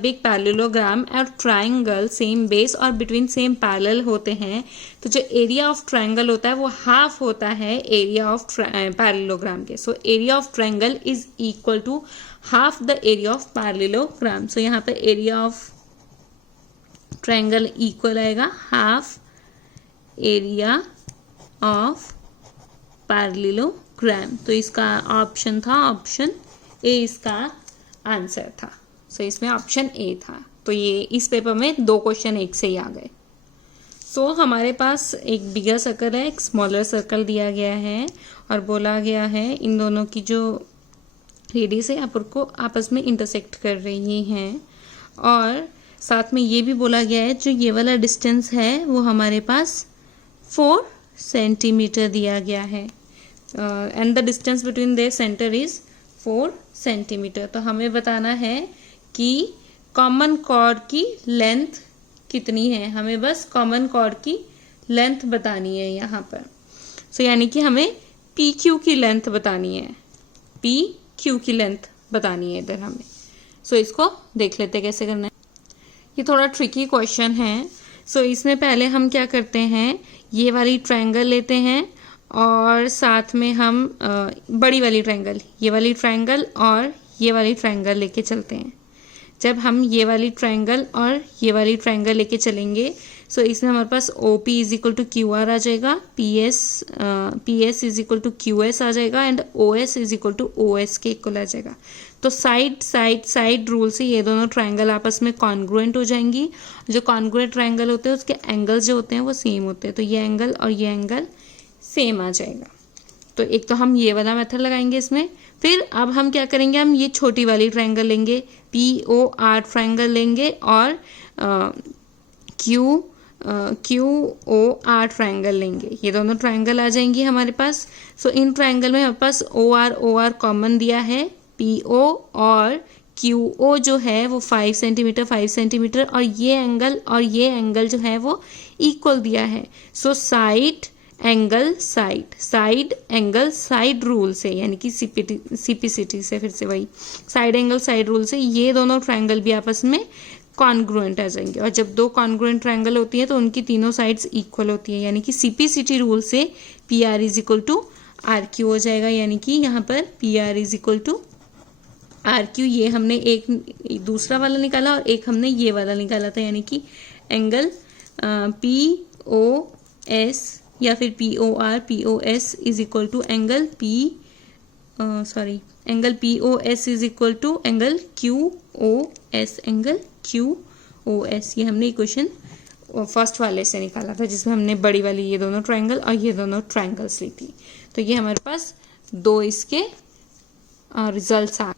एक पैरेललोग्राम और ट्रायंगल सेम बेस और बिटवीन सेम पैरेलल होते हैं तो जो एरिया ऑफ ट्रायंगल होता है वो हाफ होता है एरिया ऑफ पैरेललोग्राम के। So area of triangle is equal to half the area of parallelogram. So यहाँ पे एरिया ऑफ ट्रायंगल इक्वल आएगा हाफ एरिया ऑफ पैरेललोग्राम। तो इसका ऑप्शन था ऑप्शन ए, इसका आंसर था। सो इसमें ऑप्शन ए था। तो ये इस पेपर में 2 क्वेश्चन एक से ही आ गए। सो हमारे पास एक बिगर सर्कल है, एक स्मॉलर सर्कल दिया गया है और बोला गया है इन दोनों की जो रेडियस है आपस में इंटरसेक्ट कर रही हैं, और साथ में ये भी बोला गया है जो ये वाला डिस्टेंस है वो हमारे पास 4 सेंटीमीटर दिया गया है and the distance between their centre is 4 centimetre. तो हमें बताना है कि कॉमन कॉर्ड की लेंथ कितनी है, हमें बस कॉमन कॉर्ड की लेंथ बतानी है यहाँ पर। सो यानी कि हमें पी क्यू की लेंथ बतानी है, पी क्यू की लेंथ बतानी है इधर हमें। सो इसको देख लेते कैसे करना है। ये थोड़ा ट्रिकी क्वेश्चन है। सो इसमें पहले हम क्या करते हैं, ये वाली ट्रायंगल लेते हैं और साथ में हम बड़ी वाली ट्रायंगल, ये वाली ट्रायंगल और ये वाली ट्रायंगल लेके चलते हैं। जब हम ये वाली ट्रायंगल और ये वाली ट्रायंगल लेके चलेंगे सो इसमें हमारे पास O P is equal to Q R आ जाएगा, P S is equal to Q S आ जाएगा and O S is equal to O S के इक्वल आ जाएगा। तो साइड रूल से ये दोनों ट्रायंगल आपस में कॉन्ग्रुएंट हो जाएंगी। जो कॉन्ग्रुएंट ट्रायंगल होते हैं उसके एंगल्स जो होते हैं वो सेम होते हैं, तो ये एंगल और ये एंगल सेम आ जाएगा। तो एक तो हम ये वाला मेथड लगाएंगे इसमें। फिर अब हम क्या करेंगे, हम ये छोटी वाली ट्रायंगल लेंगे, पी ओ आर ट्रायंगल लेंगे और क्यू ओ आर ट्रायंगल लेंगे। ये दोनों ट्रायंगल आ जाएंगी हमारे पास। सो इन ट्रायंगल में हमारे पास ओ आर कॉमन दिया है, पी ओ और क्यू ओ जो है वो 5 सेंटीमीटर और ये एंगल जो है वो इक्वल दिया है। So side angle side rule से, यानी कि सीपीसीटी से, फिर से वही साइड एंगल साइड रूल से ये दोनों ट्रायंगल भी आपस में कॉन्ग्रुएंट आ जाएंगे। और जब 2 कॉन्ग्रुएंट ट्रायंगल होती है तो उनकी तीनों साइड्स इक्वल होती है, यानी कि सीपीसीटी रूल से P R is equal to R Q हो जाएगा। यानी कि यहाँ पर P R is equal to R Q, ये हमने एक दूसरा वाला निकाला और एक हमने ये वाला निकाला था, यानी कि एंगल पी ओ एस या फिर P O R P O S is equal to angle P O S is equal to angle Q O S, ये हमने इक्वेशन फर्स्ट वाले से निकाला था जिसमें हमने बड़ी वाली ये दोनों ट्रायंगल और ये दोनों ट्रायंगल्स ली थी। तो ये हमारे पास 2 इसके रिजल्ट्स आ।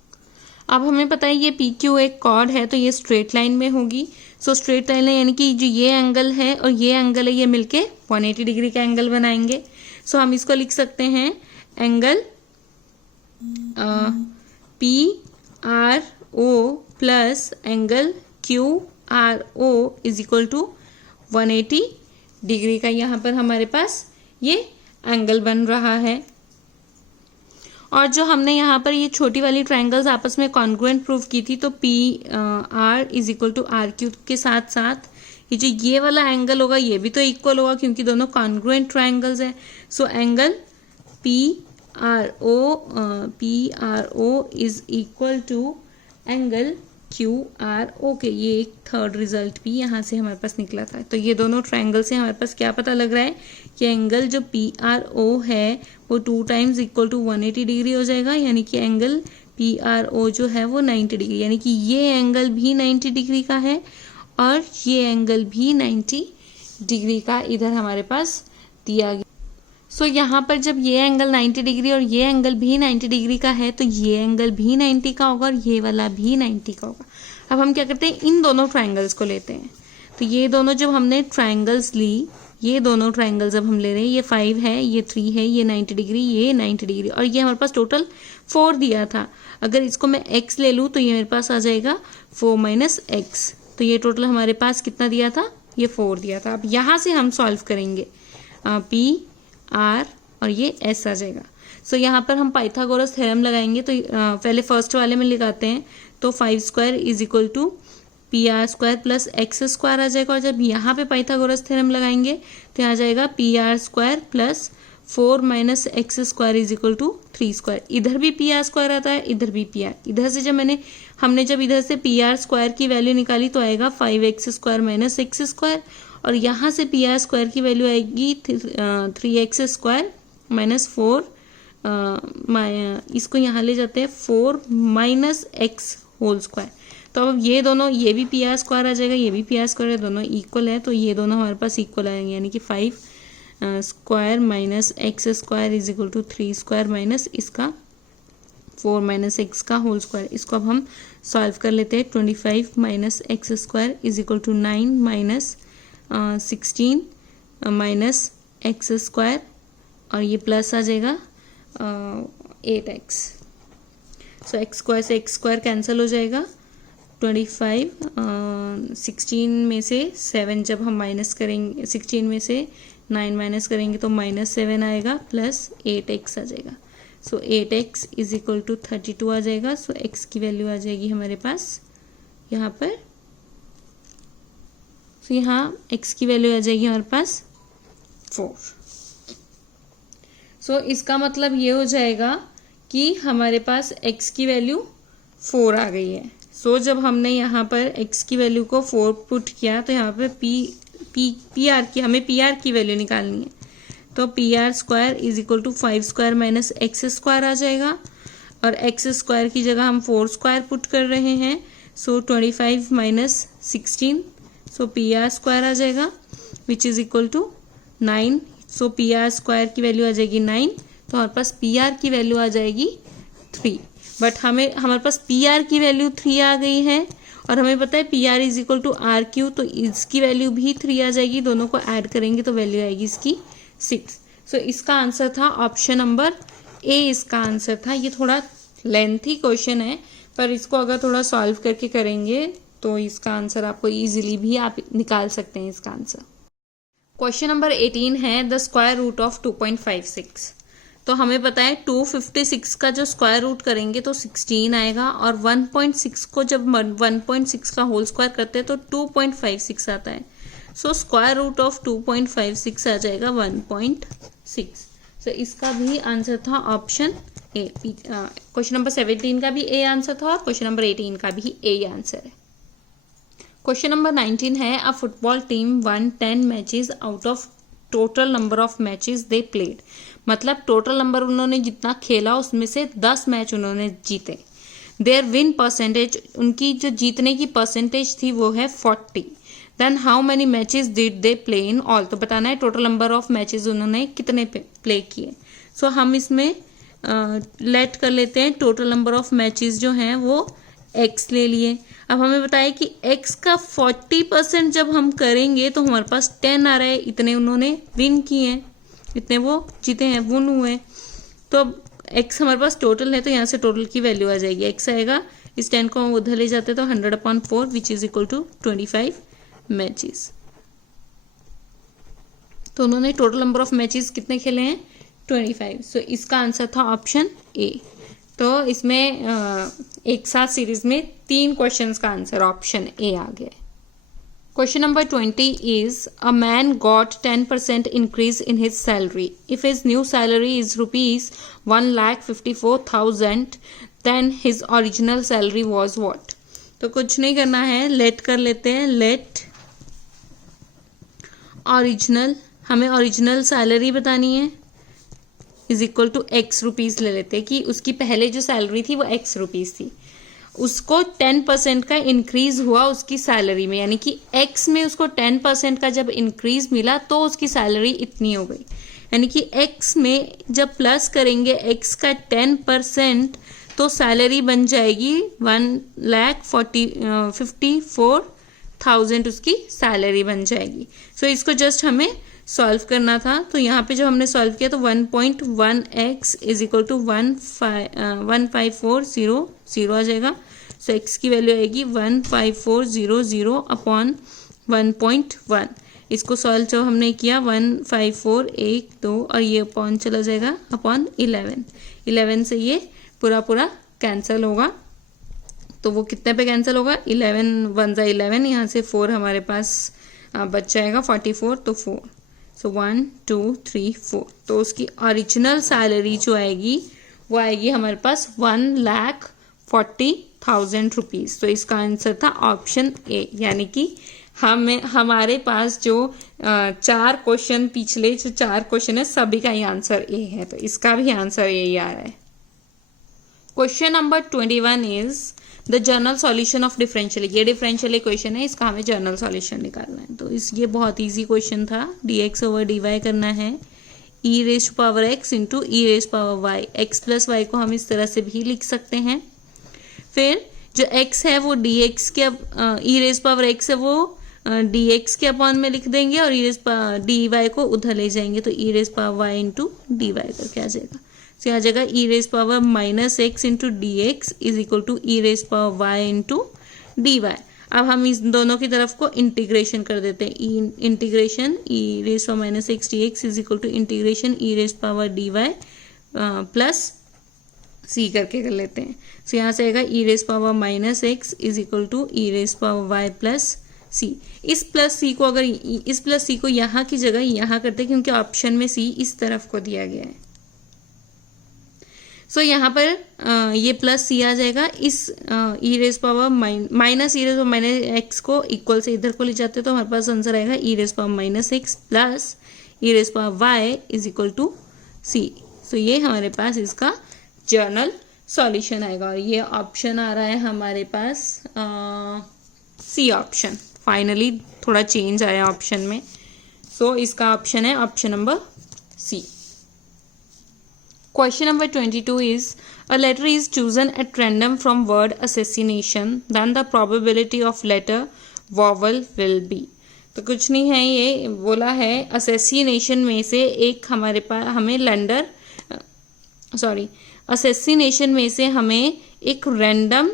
अब हमें पता है ये PQ एक कॉर्ड है तो ये स्ट्रेट लाइन में होगी। सो स्ट्रेट लाइन है यानी कि जो ये एंगल है और ये एंगल है ये मिलके 180 डिग्री का एंगल बनाएंगे। सो हम इसको लिख सकते हैं angle PRO plus angle QRO is equal to 180 degree का यहाँ पर हमारे पास ये एंगल बन रहा है। और जो हमने यहाँ पर ये छोटी वाली ट्रायंगल्स आपस में कॉन्ग्रुएंट प्रूव की थी तो PR is equal to RQ के साथ साथ ये जो ये वाला एंगल होगा ये भी तो इक्वल होगा क्योंकि दोनों कॉन्ग्रुएंट ट्रायंगल्स है। So angle PRO is equal to angle QRO के। ये एक थर्ड रिजल्ट भी यहाँ से हमारे पास निकला था। तो ये दोनों ट्रायंगल से हमारे पास क्या पता लग रहा है कि एंगल जो PRO है वो 2 टाइम्स इक्वल टू 180 डिग्री हो जाएगा, यानी कि एंगल PRO जो है वो 90 डिग्री, यानी कि ये एंगल भी 90 डिग्री का है और ये एंगल भी 90 डिग्री का इधर हमारे पास दिया गया। सो यहाँ पर जब ये एंगल 90 डिग्री और ये एंगल भी 90 डिग्री का है तो ये एंगल भी 90 का होगा और ये वाला भी 90 का होगा। अब हम क्या करते हैं इन दोनों ट्रायंगल्स को लेते हैं। तो ये दोनों जब हमने ट्रायंगल्स ली, ये दोनों ट्रायंगल जब हम ले रहे हैं, ये 5 है, ये 3 है, ये 90 डिग्री, ये 90 डिग्री और ये हमारे पास टोटल 4 दिया था। अगर इसको मैं x ले लूँ तो ये मेरे पास आ जाएगा 4 माइनस एक्स। तो ये टोटल हमारे पास कितना दिया था, ये 4 दिया था। अब यहाँ से हम सॉल्व करेंगे P R और ये S आ जाएगा। सो यहाँ पर हम पाइथागोरस थ्योरम लगाएंगे। तो पहले फर्स्ट वाले में लगाते हैं तो 5 square is equal to PR square plus X square आ जाएगा। और जब यहाँ पे पाइथागोरस थ्योरम लगाएंगे तो यहाँ जाएगा PR square plus 4 minus x square is equal to 3 square. इधर भी PR स्क्वायर आता है, इधर भी PR। इधर से जब हमने जब इधर से PR स्क्वायर की वैल्यू निकाली तो आएगा 5x square minus x square और यहाँ से PR स्क्वायर की वैल्यू आएगी 3x स्क्वायर माइनस 4, इसको यहाँ ले जाते हैं 4 माइनस एक्स होल स्क्वायर। तो अब ये दोनों, ये भी PR स्क्वायर आ जाएगा, ये भी PR स्क्वायर है, दोनों इक्वल है तो ये दोनों हमारे पास इक्वल आएंगे, यानी कि 5 square minus x square is equal to 3 square minus इसका 4 माइनस एक्स का होल स्क्वायर। इसको अब हम सॉल्व कर लेते हैं। 25 minus x square is equal to 9 minus 16 minus x square और ये प्लस आ जाएगा 8x। सो एक्स स्क्वायर से एक्स स्क्वायर कैंसिल हो जाएगा। 25 16 में से 7 जब हम माइनस करेंगे, 16 में से 9 माइनस करेंगे तो -7 आएगा प्लस 8x आ जाएगा। सो 8x इज इक्वल टू 32 आ जाएगा। सो x की वैल्यू आ जाएगी हमारे पास यहाँ पर, तो यहाँ x की वैल्यू आ जाएगी हमारे पास 4। सो इसका मतलब ये हो जाएगा कि हमारे पास x की वैल्यू 4 आ गई है। सो जब हमने यहाँ पर x की वैल्यू को 4 पुट किया तो यहाँ पे हमें PR की वैल्यू निकालनी है। तो PR square is equal to 5 square minus x square आ जाएगा और एक्स स्क्वायर की जगह हम 4 स्क्वायर पुट कर रहे हैं। So 25 minus 16, so PR square आ जाएगा which is equal to 9। So PR square की वैल्यू आ जाएगी 9, तो हमारे पास PR की वैल्यू आ जाएगी 3। बट हमारे पास PR की वैल्यू 3 आ गई है और हमें पता है PR is equal to RQ, तो इसकी वैल्यू भी 3 आ जाएगी। दोनों को ऐड करेंगे तो वैल्यू आएगी इसकी 6। सो इसका आंसर था ऑप्शन नंबर A, इसका आंसर था। ये थोड़ा लेंथी क्वेश्चन है पर इसको अगर थोड़ा सॉल्व करके करेंगे तो इसका आंसर आपको इजीली भी आप निकाल सकते हैं इसका आंसर। क्वेश्चन नंबर 18 है द स्क्वायर रूट ऑफ 2.56। तो हमें पता है 256 का जो स्क्वायर रूट करेंगे तो 16 आएगा और 1.6 को जब 1.6 का होल स्क्वायर करते हैं तो 2.56 आता है। सो स्क्वायर रूट ऑफ 2.56 आ जाएगा 1.6। सो इसका भी आंसर था ऑप्शन ए। क्वेश्चन नंबर 17 का भी ए आंसर था और क्वेश्चन नंबर 18 का भी ए आंसर है। क्वेश्चन नंबर 19 है अ football team one 10 matches out of total number of matches they played. मतलब टोटल नंबर उन्होंने जितना खेला उसमें से 10 मैच उन्होंने जीते। देयर विन परसेंटेज, उनकी जो जीतने की परसेंटेज थी वो है 40। Then how many matches did they play in all, तो बताना है टोटल नंबर ऑफ मैचेस उन्होंने कितने प्ले किए। सो हम इसमें लेट कर लेते हैं टोटल नंबर ऑफ मैचेस जो हैं वो x ले लिए। अब हमें बताया कि x का 40% जब हम करेंगे तो हमारे पास 10 आ रहा है, इतने उन्होंने विन किए हैं, इतने वो जीते हैं, विन हुए। तो अब x हमारे पास टोटल है तो यहाँ से टोटल की वैल्यू आ जाएगी, x आएगा, इस 10 को हम उधर ले जाते तो 100/4 which is equal to 25 matches. तो उन्होंने टोटल नंबर ऑफ मैचेस कितने खेले हैं, 25। सो इसका आंसर था ऑप्शन ए। तो इसमें एक साथ सीरीज में 3 क्वेश्चंस का आंसर ऑप्शन ए आ गया। Question number 20 is a man got 10% increase in his salary if his new salary is ₹1,54,000 then his original salary was what. तो कुछ नहीं करना है, लेट कर लेते हैं, लेट ओरिजिनल, हमें ओरिजिनल सैलरी बतानी है, is equal to x rupees ले लेते हैं कि उसकी पहले जो सैलरी थी वो x रुपीज थी, उसको 10% का इंक्रीज हुआ उसकी सैलरी में, यानी कि x में उसको 10% का जब इंक्रीज मिला तो उसकी सैलरी इतनी हो गई। यानी कि x में जब प्लस करेंगे x का 10% तो सैलरी बन जाएगी 1,54,000 उसकी सैलरी बन जाएगी। सो इसको जस्ट हमें सॉल्व करना था। तो यहाँ पे जो हमने सॉल्व किया तो 1.1x इज इक्वल टू 15400 आ जाएगा। सो x की वैल्यू आएगी 15400 अपॉन 1.1। इसको सॉल्व जो हमने किया 15412 और ये अपॉन चला जाएगा अपॉन 11 से ये पूरा कैंसिल होगा। तो वो कितने पे कैंसिल होगा, 11 1 जा 11, यहाँ से 4 हमारे पास बच जाएगा 44, तो 4। सो 1 2 3 4, तो उसकी ओरिजिनल सैलरी जो आएगी वो आएगी हमारे पास 1,40,000 रुपीज़। तो इसका आंसर था ऑप्शन ए, यानी कि हमारे पास जो 4 क्वेश्चन, पिछले जो 4 क्वेश्चन है सभी का ही आंसर ए है, तो इसका भी आंसर ए ही आ रहा है। Question number 21 is the general solution of differential. ये डिफरेंशियल इक्वेशन है, इसका हमें जनरल सॉल्यूशन निकालना है। तो ये बहुत इजी क्वेश्चन था, dx ओवर dy करना है, e raise to power x into e raise power y, x plus y को हम इस तरह से भी लिख सकते हैं। फिर जो x है वो dx के e रेज पावर x है वो dx के अपॉन में लिख देंगे और dy को उधर ले जाएंगे, तो e raise power y into dy करके आ जाएगा। तो आ जाएगा e raise power -x into d x is equal to e raise power y into d y. अब हम इस दोनों की तरफ को इंटीग्रेशन कर देते हैं, integration e raise power -x dx is equal to integration e raise power dy plus c करके कर लेते हैं। तो यहाँ से आएगा e raise power -x is equal to e raise power y plus c। इस प्लस c को अगर इस प्लस c को यहाँ की जगह यहाँ करते हैं क्योंकि ऑप्शन में c इस तरफ को दिया गया है। सो यहाँ पर ये प्लस सी आ जाएगा, इस ई रेज पावर माइनस ई रेज पावर -x को इक्वल से इधर को ले जाते हैं तो हमारे पास आंसर आएगा E raise power -x plus E raise power y is equal to C. So ये हमारे पास इसका जनरल सॉल्यूशन आएगा और ये ऑप्शन आ रहा है हमारे पास सी ऑप्शन। फाइनली थोड़ा चेंज आया ऑप्शन में, सो इसका ऑप्शन है option number C. Question number 22 is a letter is chosen at random from word assassination, then the probability of letter vowel will be। तो कुछ नहीं है, ये बोला है assassination में से एक हमारे पास हमें assassination में से हमें एक रैंडम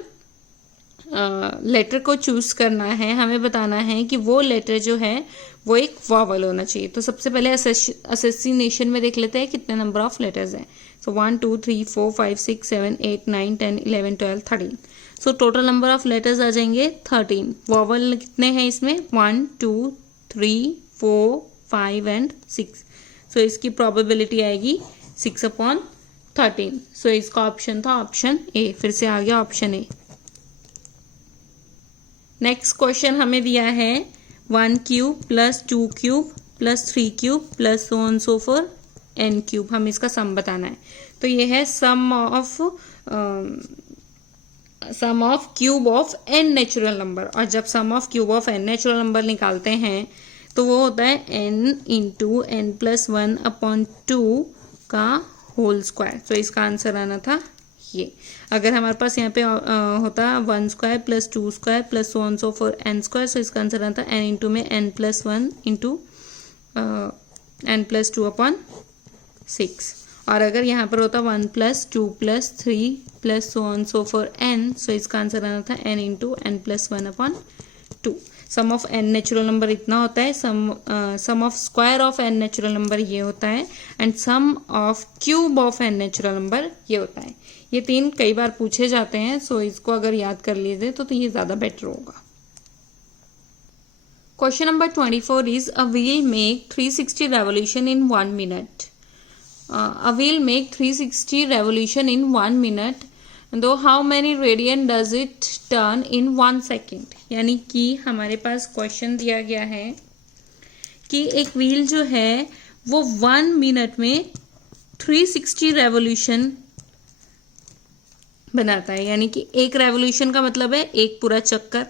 लेटर को चूज करना है। हमें बताना है कि वो लेटर जो है वो एक वॉवल होना चाहिए। तो सबसे पहले assassination में देख लेते हैं कितने नंबर ऑफ लेटर्स हैं। सो 1 2 3 4 5 6 7 8 9 10 11 12 13। So total number of letters आ जाएंगे 13। वॉवल कितने हैं इसमें, 1 2 3 4 5 एंड 6। सो इसकी प्रोबेबिलिटी आएगी 6/13। सो इसका ऑप्शन था ऑप्शन ए, फिर से आ गया ऑप्शन ए। नेक्स्ट क्वेश्चन हमें दिया है 1 cube plus 2 cube plus 3 cube plus so on so for n cube. हम इसका सम बताना है। तो ये है sum of sum of cube of n natural number, और जब sum of cube of n natural number निकालते हैं तो वो होता है n into n plus 1 upon 2 का होल स्क्वायर। तो इसका आंसर आना था ये। अगर हमारे पास यहाँ पे होता 1 square plus 2 square plus so on so for n square, तो इसका आंसर आता n इंटू में n plus 1 into n plus 2 upon 6। और अगर यहाँ पर होता 1 plus 2 plus 3 plus so on so for n, सो इसका आंसर आना था n into n plus 1 upon 2। Sum of n natural number इतना होता है, sum of square of n natural number ये होता है, and sum of cube of n natural number ये होता है। ये तीन कई बार पूछे जाते हैं, सो इसको अगर याद कर लीजिए तो ये ज़्यादा बेटर होगा। Question number 24 is a wheel make 360 revolution in 1 minute. A wheel make 360 revolution in 1 minute. Though how many radian does it turn in 1 second? यानी कि हमारे पास क्वेश्चन दिया गया है कि एक व्हील जो है वो 1 मिनट में 360 रेवोल्यूशन बनाता है। यानी कि एक रेवोल्यूशन का मतलब है एक पूरा चक्कर,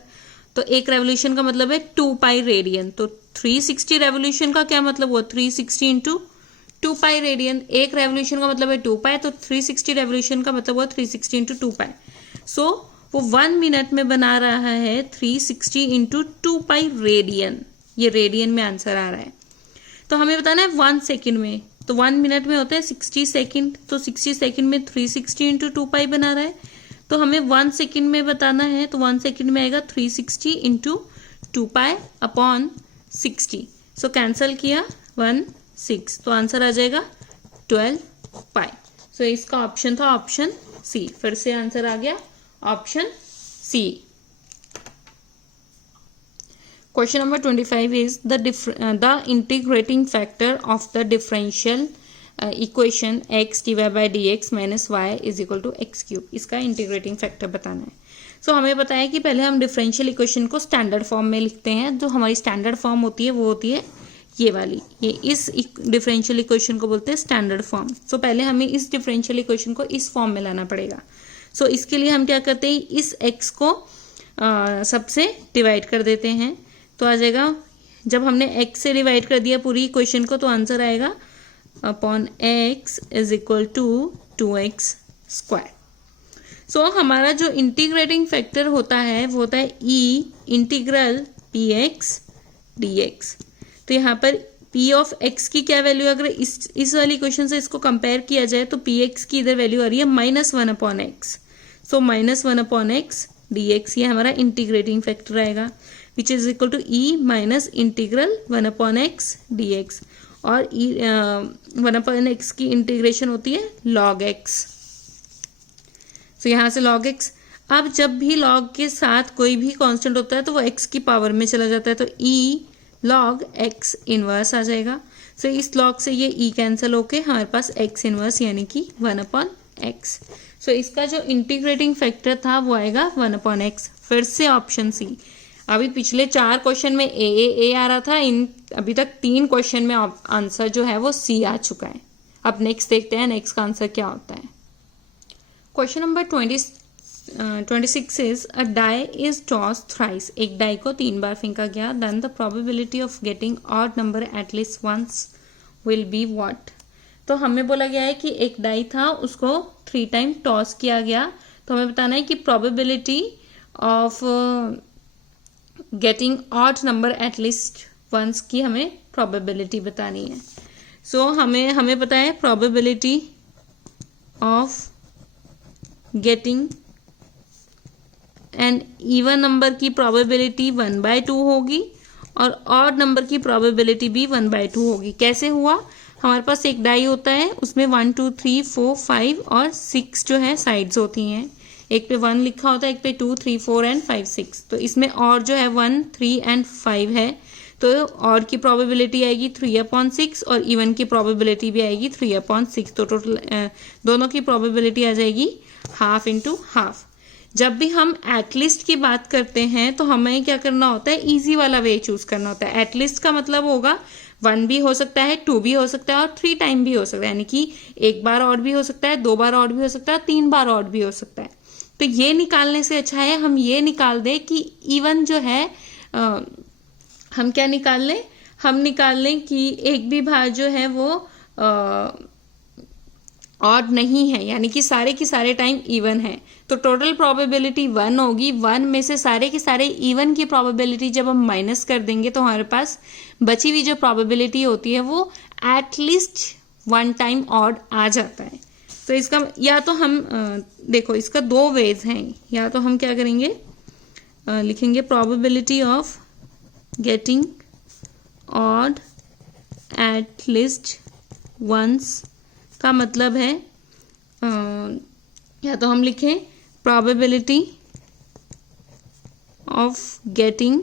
तो एक रेवोल्यूशन का मतलब है 2 पाई रेडियन। तो 360 रेवोल्यूशन का क्या मतलब हुआ, 360 इंटू 2 पाई रेडियन। एक रेवोल्यूशन का मतलब है 2 पाई, तो 360 रेवोल्यूशन का मतलब हुआ 360 इंटू 2 पाई। सो वो 1 मिनट में बना रहा है 360 इंटू 2 पाई रेडियन। ये रेडियन में आंसर आ रहा है। तो हमें बताना है 1 सेकेंड में, तो 1 मिनट में होता है 60 सेकेंड, तो 60 सेकेंड में 360 इंटू 2 पाई बना रहा है। तो हमें 1 सेकेंड में बताना है, तो 1 सेकेंड में आएगा 360 into 2 pi upon 60। So cancel किया 1 6, तो आंसर आ जाएगा 12 पाई। सो इसका ऑप्शन था ऑप्शन सी। फिर से आंसर आ गया option C. Question number 25 is the integrating factor of the differential equation x divide by d x minus y is equal to x cube. इसका इंटीग्रेटिंग फैक्टर बताना है। सो हमें पता है कि पहले हम डिफरेंशियल इक्वेशन को स्टैंडर्ड फॉर्म में लिखते हैं। जो हमारी स्टैंडर्ड फॉर्म होती है वो होती है ये वाली, ये इस डिफरेंशियल इक्वेशन को बोलते हैं स्टैंडर्ड फॉर्म। सो पहले हमें इस डिफरेंशियल इक्वेशन को इस फॉर्म में लाना पड़ेगा। सो इसके लिए हम क्या करते हैं, इस x को सबसे डिवाइड कर देते हैं, तो आ जाएगा, जब हमने x से डिवाइड कर दिया पूरी इक्वेशन को, तो आंसर आएगा upon x is equal to 2x square. So हमारा जो इंटीग्रेटिंग फैक्टर होता है वो होता है e इंटीग्रल px dx। तो यहाँ पर p ऑफ x की क्या वैल्यू, अगर इस वाली इक्वेशन से इसको कंपेयर किया जाए तो px की इधर वैल्यू आ रही है -1 upon x. So -1 upon x dx, ये हमारा इंटीग्रेटिंग फैक्टर आएगा, which is equal to e minus integral 1 upon x dx। और 1 अपॉन एक्स की इंटीग्रेशन होती है log x। सो यहाँ से log x, अब जब भी log के साथ कोई भी कांस्टेंट होता है तो वो x की पावर में चला जाता है, तो e log x इनवर्स आ जाएगा। सो इस log से ये e कैंसिल होके हमारे पास x इनवर्स यानी कि 1 अपॉन एक्स। सो इसका जो इंटीग्रेटिंग फैक्टर था वो आएगा 1 अपॉन एक्स। फिर से ऑप्शन सी। अभी पिछले 4 क्वेश्चन में ए आ रहा था, इन अभी तक 3 क्वेश्चन में आंसर जो है वो सी आ चुका है। अब नेक्स्ट देखते हैं नेक्स्ट का आंसर क्या होता है। Question number 26 is a die is toss thrice. एक डाई को 3 बार फेंका गया, then the probability of getting odd number at least once will be what. तो हमें बोला गया है कि एक डाई था, उसको 3 टाइम टॉस किया गया, तो हमें बताना है कि probability of getting odd number at least once की हमें प्रोबेबिलिटी बतानी है। सो हमें पता है probability of getting an even number की प्रोबेबिलिटी 1/2 होगी और ऑड नंबर की प्रोबेबिलिटी भी 1/2 होगी। कैसे हुआ, हमारे पास एक डाई होता है, उसमें 1 2 3 4 5 और 6 जो है साइड्स होती हैं। एक पे 1 लिखा होता है, एक पे 2 3 4 एंड 5 6। तो इसमें और जो है 1 3 एंड 5 है, तो और की प्रोबेबिलिटी आएगी 3/6 और इवन की प्रोबेबिलिटी भी आएगी 3/6। तो टोटल दोनों की प्रोबेबिलिटी आ जाएगी हाफ इंटू हाफ। जब भी हम एटलीस्ट की बात करते हैं तो हमें क्या करना होता है, इजी वाला वे चूज करना होता है। एटलीस्ट का मतलब होगा 1 भी हो सकता है, 2 भी हो सकता है और 3 टाइम भी हो सकता है, यानी कि 1 बार और भी हो सकता है, 2 बार और भी हो सकता है, 3 बार और भी हो सकता है। तो ये निकालने से अच्छा है हम ये निकाल दें कि इवन जो है हम क्या निकाल लें, हम निकाल लें कि एक भी भाग जो है वो ऑड नहीं है, यानी कि सारे के सारे टाइम इवन है। तो टोटल प्रोबेबिलिटी 1 होगी। 1 में से सारे के सारे इवन की प्रोबेबिलिटी जब हम माइनस कर देंगे तो हमारे पास बची हुई जो प्रोबेबिलिटी होती है वो एटलीस्ट 1 टाइम ऑड आ जाता है। तो इसका या तो हम देखो इसका 2 वेज हैं। या तो हम क्या करेंगे, लिखेंगे probability of getting odd at least once, का मतलब है या तो हम लिखें probability of getting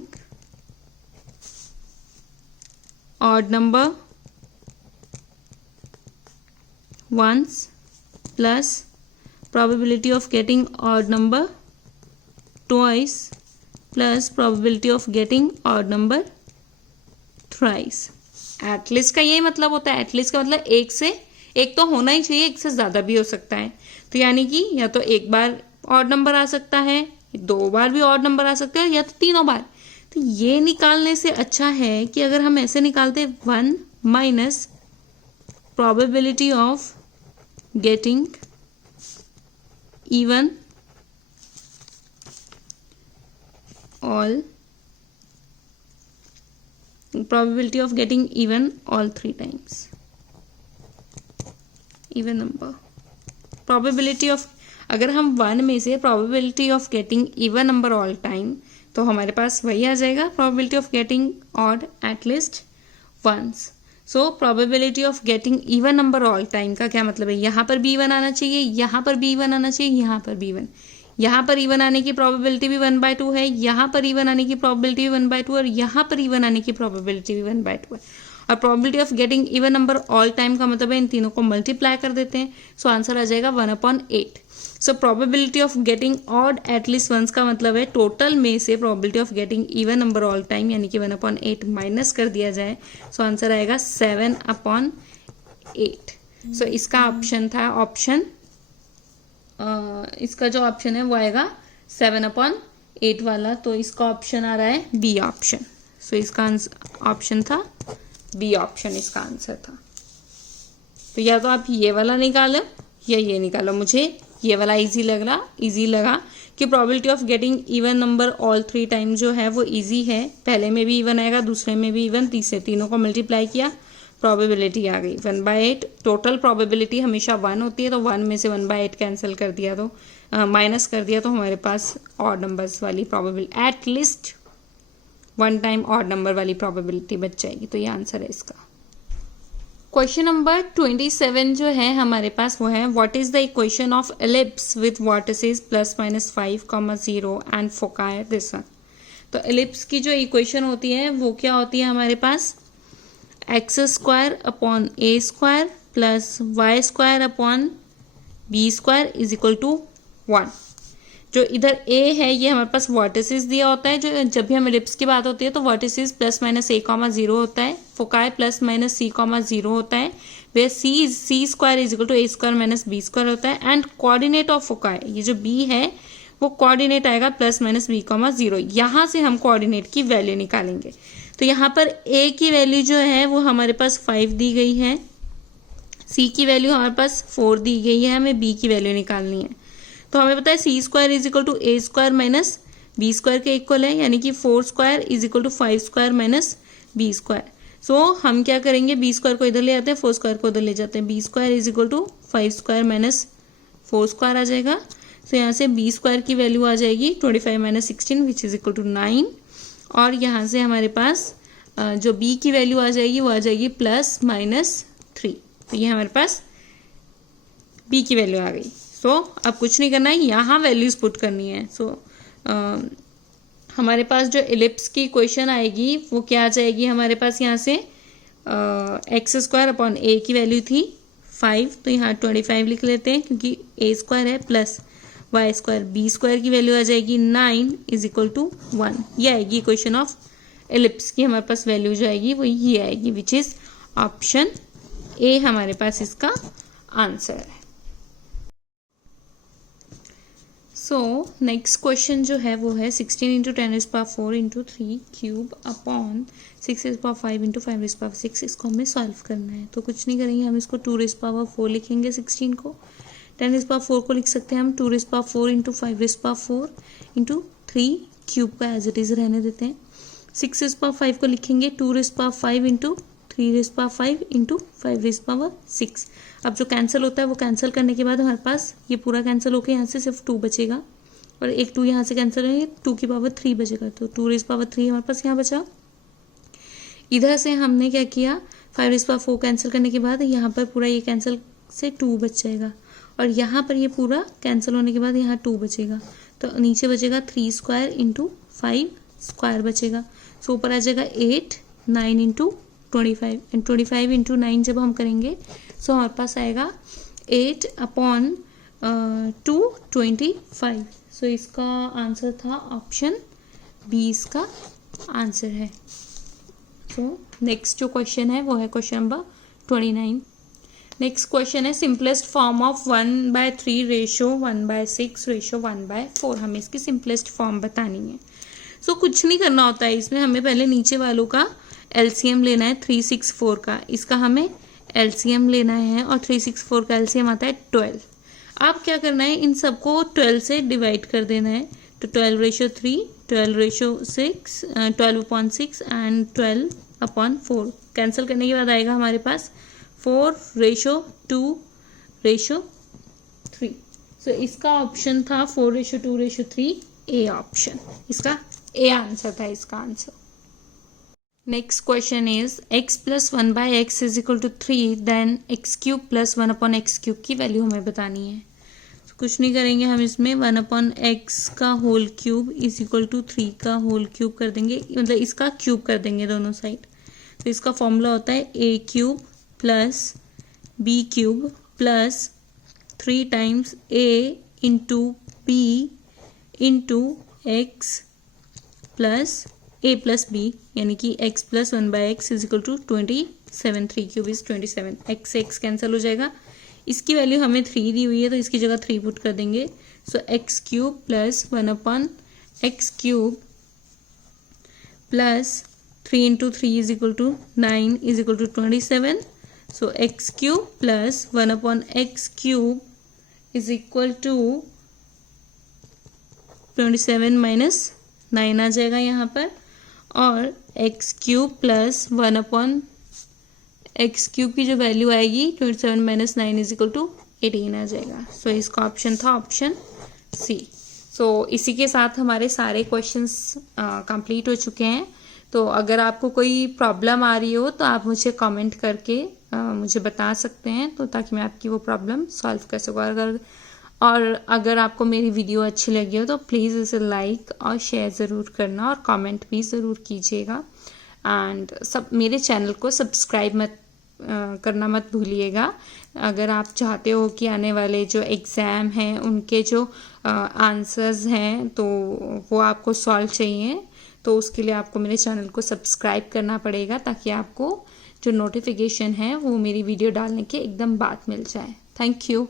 odd number once plus probability of getting odd number twice plus probability of getting odd number thrice। At least का यही मतलब होता है। एटलीस्ट का मतलब एक तो होना ही चाहिए, एक से ज्यादा भी हो सकता है। तो यानी कि या तो एक बार ऑड नंबर आ सकता है, 2 बार भी ऑड नंबर आ सकता है, या तो 3 बार। तो ये निकालने से अच्छा है कि अगर हम ऐसे निकालते 1 minus probability of getting even all, probability of getting even all 3 times, even number probability of, अगर हम 1 में से probability of getting even number all time तो हमारे पास वही आ जाएगा probability of getting odd at least once। So probability of getting even number all time का क्या मतलब है, यहाँ पर भी इवन आना चाहिए, यहाँ पर भी इवन आना चाहिए, यहाँ पर भी इवन, यहाँ पर इवन आने की प्रोबेबिलिटी भी 1/2 है, यहाँ पर इवन आने की प्रोबेबिलिटी भी 1/2 और यहाँ पर इवन आने की प्रोबेबिलिटी भी 1/2 है। और probability of getting even number all time का मतलब है इन तीनों को मल्टीप्लाई कर देते हैं। सो आंसर आ जाएगा 1/8। So probability of getting odd at least once का मतलब है टोटल में से probability of getting even number all time यानी कि 1/8 माइनस कर दिया जाए। सो आंसर आएगा 7/8। सो इसका ऑप्शन था इसका जो ऑप्शन है वो आएगा 7/8 वाला। तो इसका ऑप्शन आ रहा है बी ऑप्शन। सो इसका ऑप्शन था बी ऑप्शन, इसका आंसर था। तो या तो आप ये वाला निकालो या ये निकालो। मुझे ये वाला इजी लगा कि probability of getting even number all 3 time जो है वो इजी है। पहले में भी इवन आएगा, दूसरे में भी इवन, तीसरे, तीनों को मल्टीप्लाई किया, प्रोबेबिलिटी आ गई 1/8। टोटल प्रोबेबिलिटी हमेशा 1 होती है, तो 1 में से 1/8 कैंसिल कर दिया तो माइनस कर दिया तो हमारे पास ऑड नंबर्स वाली probability at least 1 time odd number वाली प्रोबेबिलिटी बच जाएगी। तो ये आंसर है इसका। क्वेश्चन नंबर 27 जो है हमारे पास वो है what is the equation of ellipse with vertices +-5, 0 and foci this one. तो एलिप्स की जो इक्वेशन होती है वो क्या होती है हमारे पास, x² upon a² plus y² upon b² is equal to 1। जो इधर a है ये हमारे पास वर्टिसेस दिया होता है। जो जब भी हम एलिप्स की बात होती है तो वर्टिसेस +-a, 0 होता है, फोकाई +-c, 0 होता है, वे c² is equal to a² - b² होता है। एंड कोऑर्डिनेट ऑफ फोकाई, ये जो b है वो कोऑर्डिनेट आएगा +-b, 0। यहाँ से हम कोऑर्डिनेट की वैल्यू निकालेंगे। तो यहाँ पर a की वैल्यू जो है वो हमारे पास 5 दी गई है, c की वैल्यू हमारे पास 4 दी गई है, हमें b की वैल्यू निकालनी है। तो हमें पता है c² is equal to a² - b² के इक्वल है, यानी कि 4² इज इक्वल टू 5² - b²। सो हम क्या करेंगे, b² को इधर ले आते हैं, 4² को उधर ले जाते हैं, b² इज इक्वल टू 5² - 4² आ जाएगा। तो यहाँ से b² की वैल्यू आ जाएगी 25 - 16 विच इज इक्वल टू 9। और यहाँ से हमारे पास जो b की वैल्यू आ जाएगी वो आ जाएगी +-3। तो ये हमारे पास b की वैल्यू आ गई। सो अब कुछ नहीं करना है, यहाँ वैल्यूज पुट करनी है। सो हमारे पास जो एलिप्स की इक्वेशन आएगी वो क्या आ जाएगी हमारे पास, यहाँ से x² अपॉन a की वैल्यू थी 5, तो यहाँ 25 लिख लेते हैं क्योंकि a² है, प्लस y² b² की वैल्यू आ जाएगी 9 इज इक्वल टू 1। ये आएगी इक्वेशन ऑफ एलिप्स की हमारे पास वैल्यू जो आएगी वो ये आएगी, विच इज ऑप्शन ए हमारे पास इसका आंसर है। सो नेक्स्ट क्वेश्चन जो है वो है 16 into 10⁴ into 3 cube upon 6⁵ into 5⁵6। इसको हमें सॉल्व करना है। तो कुछ नहीं करेंगे, हम इसको 2⁴ लिखेंगे 16 को। 10⁴ को लिख सकते हैं हम 2⁴ इंटू 5⁴ इंटू 3 क्यूब का एज इट इज़ रहने देते हैं। 6⁵ को लिखेंगे 2⁵ इंटू 3⁵ इंटू 5⁵6। अब जो कैंसिल होता है वो कैंसिल करने के बाद हमारे पास ये पूरा कैंसिल होकर यहाँ से सिर्फ 2 बचेगा और एक 2 यहाँ से कैंसिल होंगे, 2 की पावर 3 बचेगा। तो 2⁵ हमारे पास यहाँ बचा। इधर से हमने क्या किया, 5⁵ कैंसिल करने के बाद यहाँ पर पूरा ये कैंसिल से 2 बच जाएगा और यहाँ पर ये पूरा कैंसिल होने के बाद यहाँ 2 बचेगा। तो नीचे बचेगा 3² इंटू 5² बचेगा। सो ऊपर आ जाएगा 8, 9 इंटू 25 एंड 25 इंटू 9 जब हम करेंगे सो हमारे पास आएगा 8 अपॉन 225। सो इसका आंसर था ऑप्शन बी, इसका आंसर है। सो नेक्स्ट जो क्वेश्चन है वो है क्वेश्चन नंबर 29। नेक्स्ट क्वेश्चन है simplest form of 1/3 ratio 1/6 ratio 1/4। हमें इसकी सिंपलेस्ट फॉर्म बतानी है। सो कुछ नहीं करना होता है इसमें, हमें पहले नीचे वालों का एलसीएम लेना है 364 का, इसका हमें एलसीएम लेना है और 364 का एलसीएम आता है 12। अब क्या करना है, इन सबको 12 से डिवाइड कर देना है। तो 12/3, 12/6, 12/6 एंड 12/4 कैंसिल करने के बाद आएगा हमारे पास 4:2:3। सो इसका ऑप्शन था 4:2:3 ए ऑप्शन, इसका ए आंसर था इसका आंसर। Next question is x + 1/x = 3 then x³ + 1/x³ की वैल्यू हमें बतानी है। तो कुछ नहीं करेंगे, हम इसमें 1/x का होल क्यूब = 3 का होल क्यूब कर देंगे, मतलब इसका क्यूब कर देंगे दोनों साइड। तो इसका फॉर्मूला होता है a³ + b³ + 3 times a into b into x plus a plus b, यानी कि x + 1/x = 27। 3 cube is 27। x से x कैंसिल हो जाएगा। इसकी वैल्यू हमें 3 दी हुई है तो इसकी जगह 3 पुट कर देंगे। सो x³ + 1/x³ प्लस 3 इंटू 3 = 9 = 27। सो x³ + 1/x³ = 27 माइनस 9 आ जाएगा यहाँ पर, और x³ + 1/x³ की जो वैल्यू आएगी 27 माइनस 9 = 18 आ जाएगा। सो इसका ऑप्शन था ऑप्शन सी। सो इसी के साथ हमारे सारे क्वेश्चंस कंप्लीट हो चुके हैं। तो अगर आपको कोई प्रॉब्लम आ रही हो तो आप मुझे कमेंट करके मुझे बता सकते हैं, तो ताकि मैं आपकी वो प्रॉब्लम सॉल्व कर सकूँ। अगर आपको मेरी वीडियो अच्छी लगी हो तो प्लीज़ इसे लाइक और शेयर ज़रूर करना और कमेंट भी ज़रूर कीजिएगा। एंड मेरे चैनल को सब्सक्राइब करना मत भूलिएगा। अगर आप चाहते हो कि आने वाले जो एग्ज़ाम हैं उनके जो आंसर्स हैं तो वो आपको सॉल्व चाहिए, तो उसके लिए आपको मेरे चैनल को सब्सक्राइब करना पड़ेगा, ताकि आपको जो नोटिफिकेशन है वो मेरी वीडियो डालने के एकदम बाद मिल जाए। Thank you.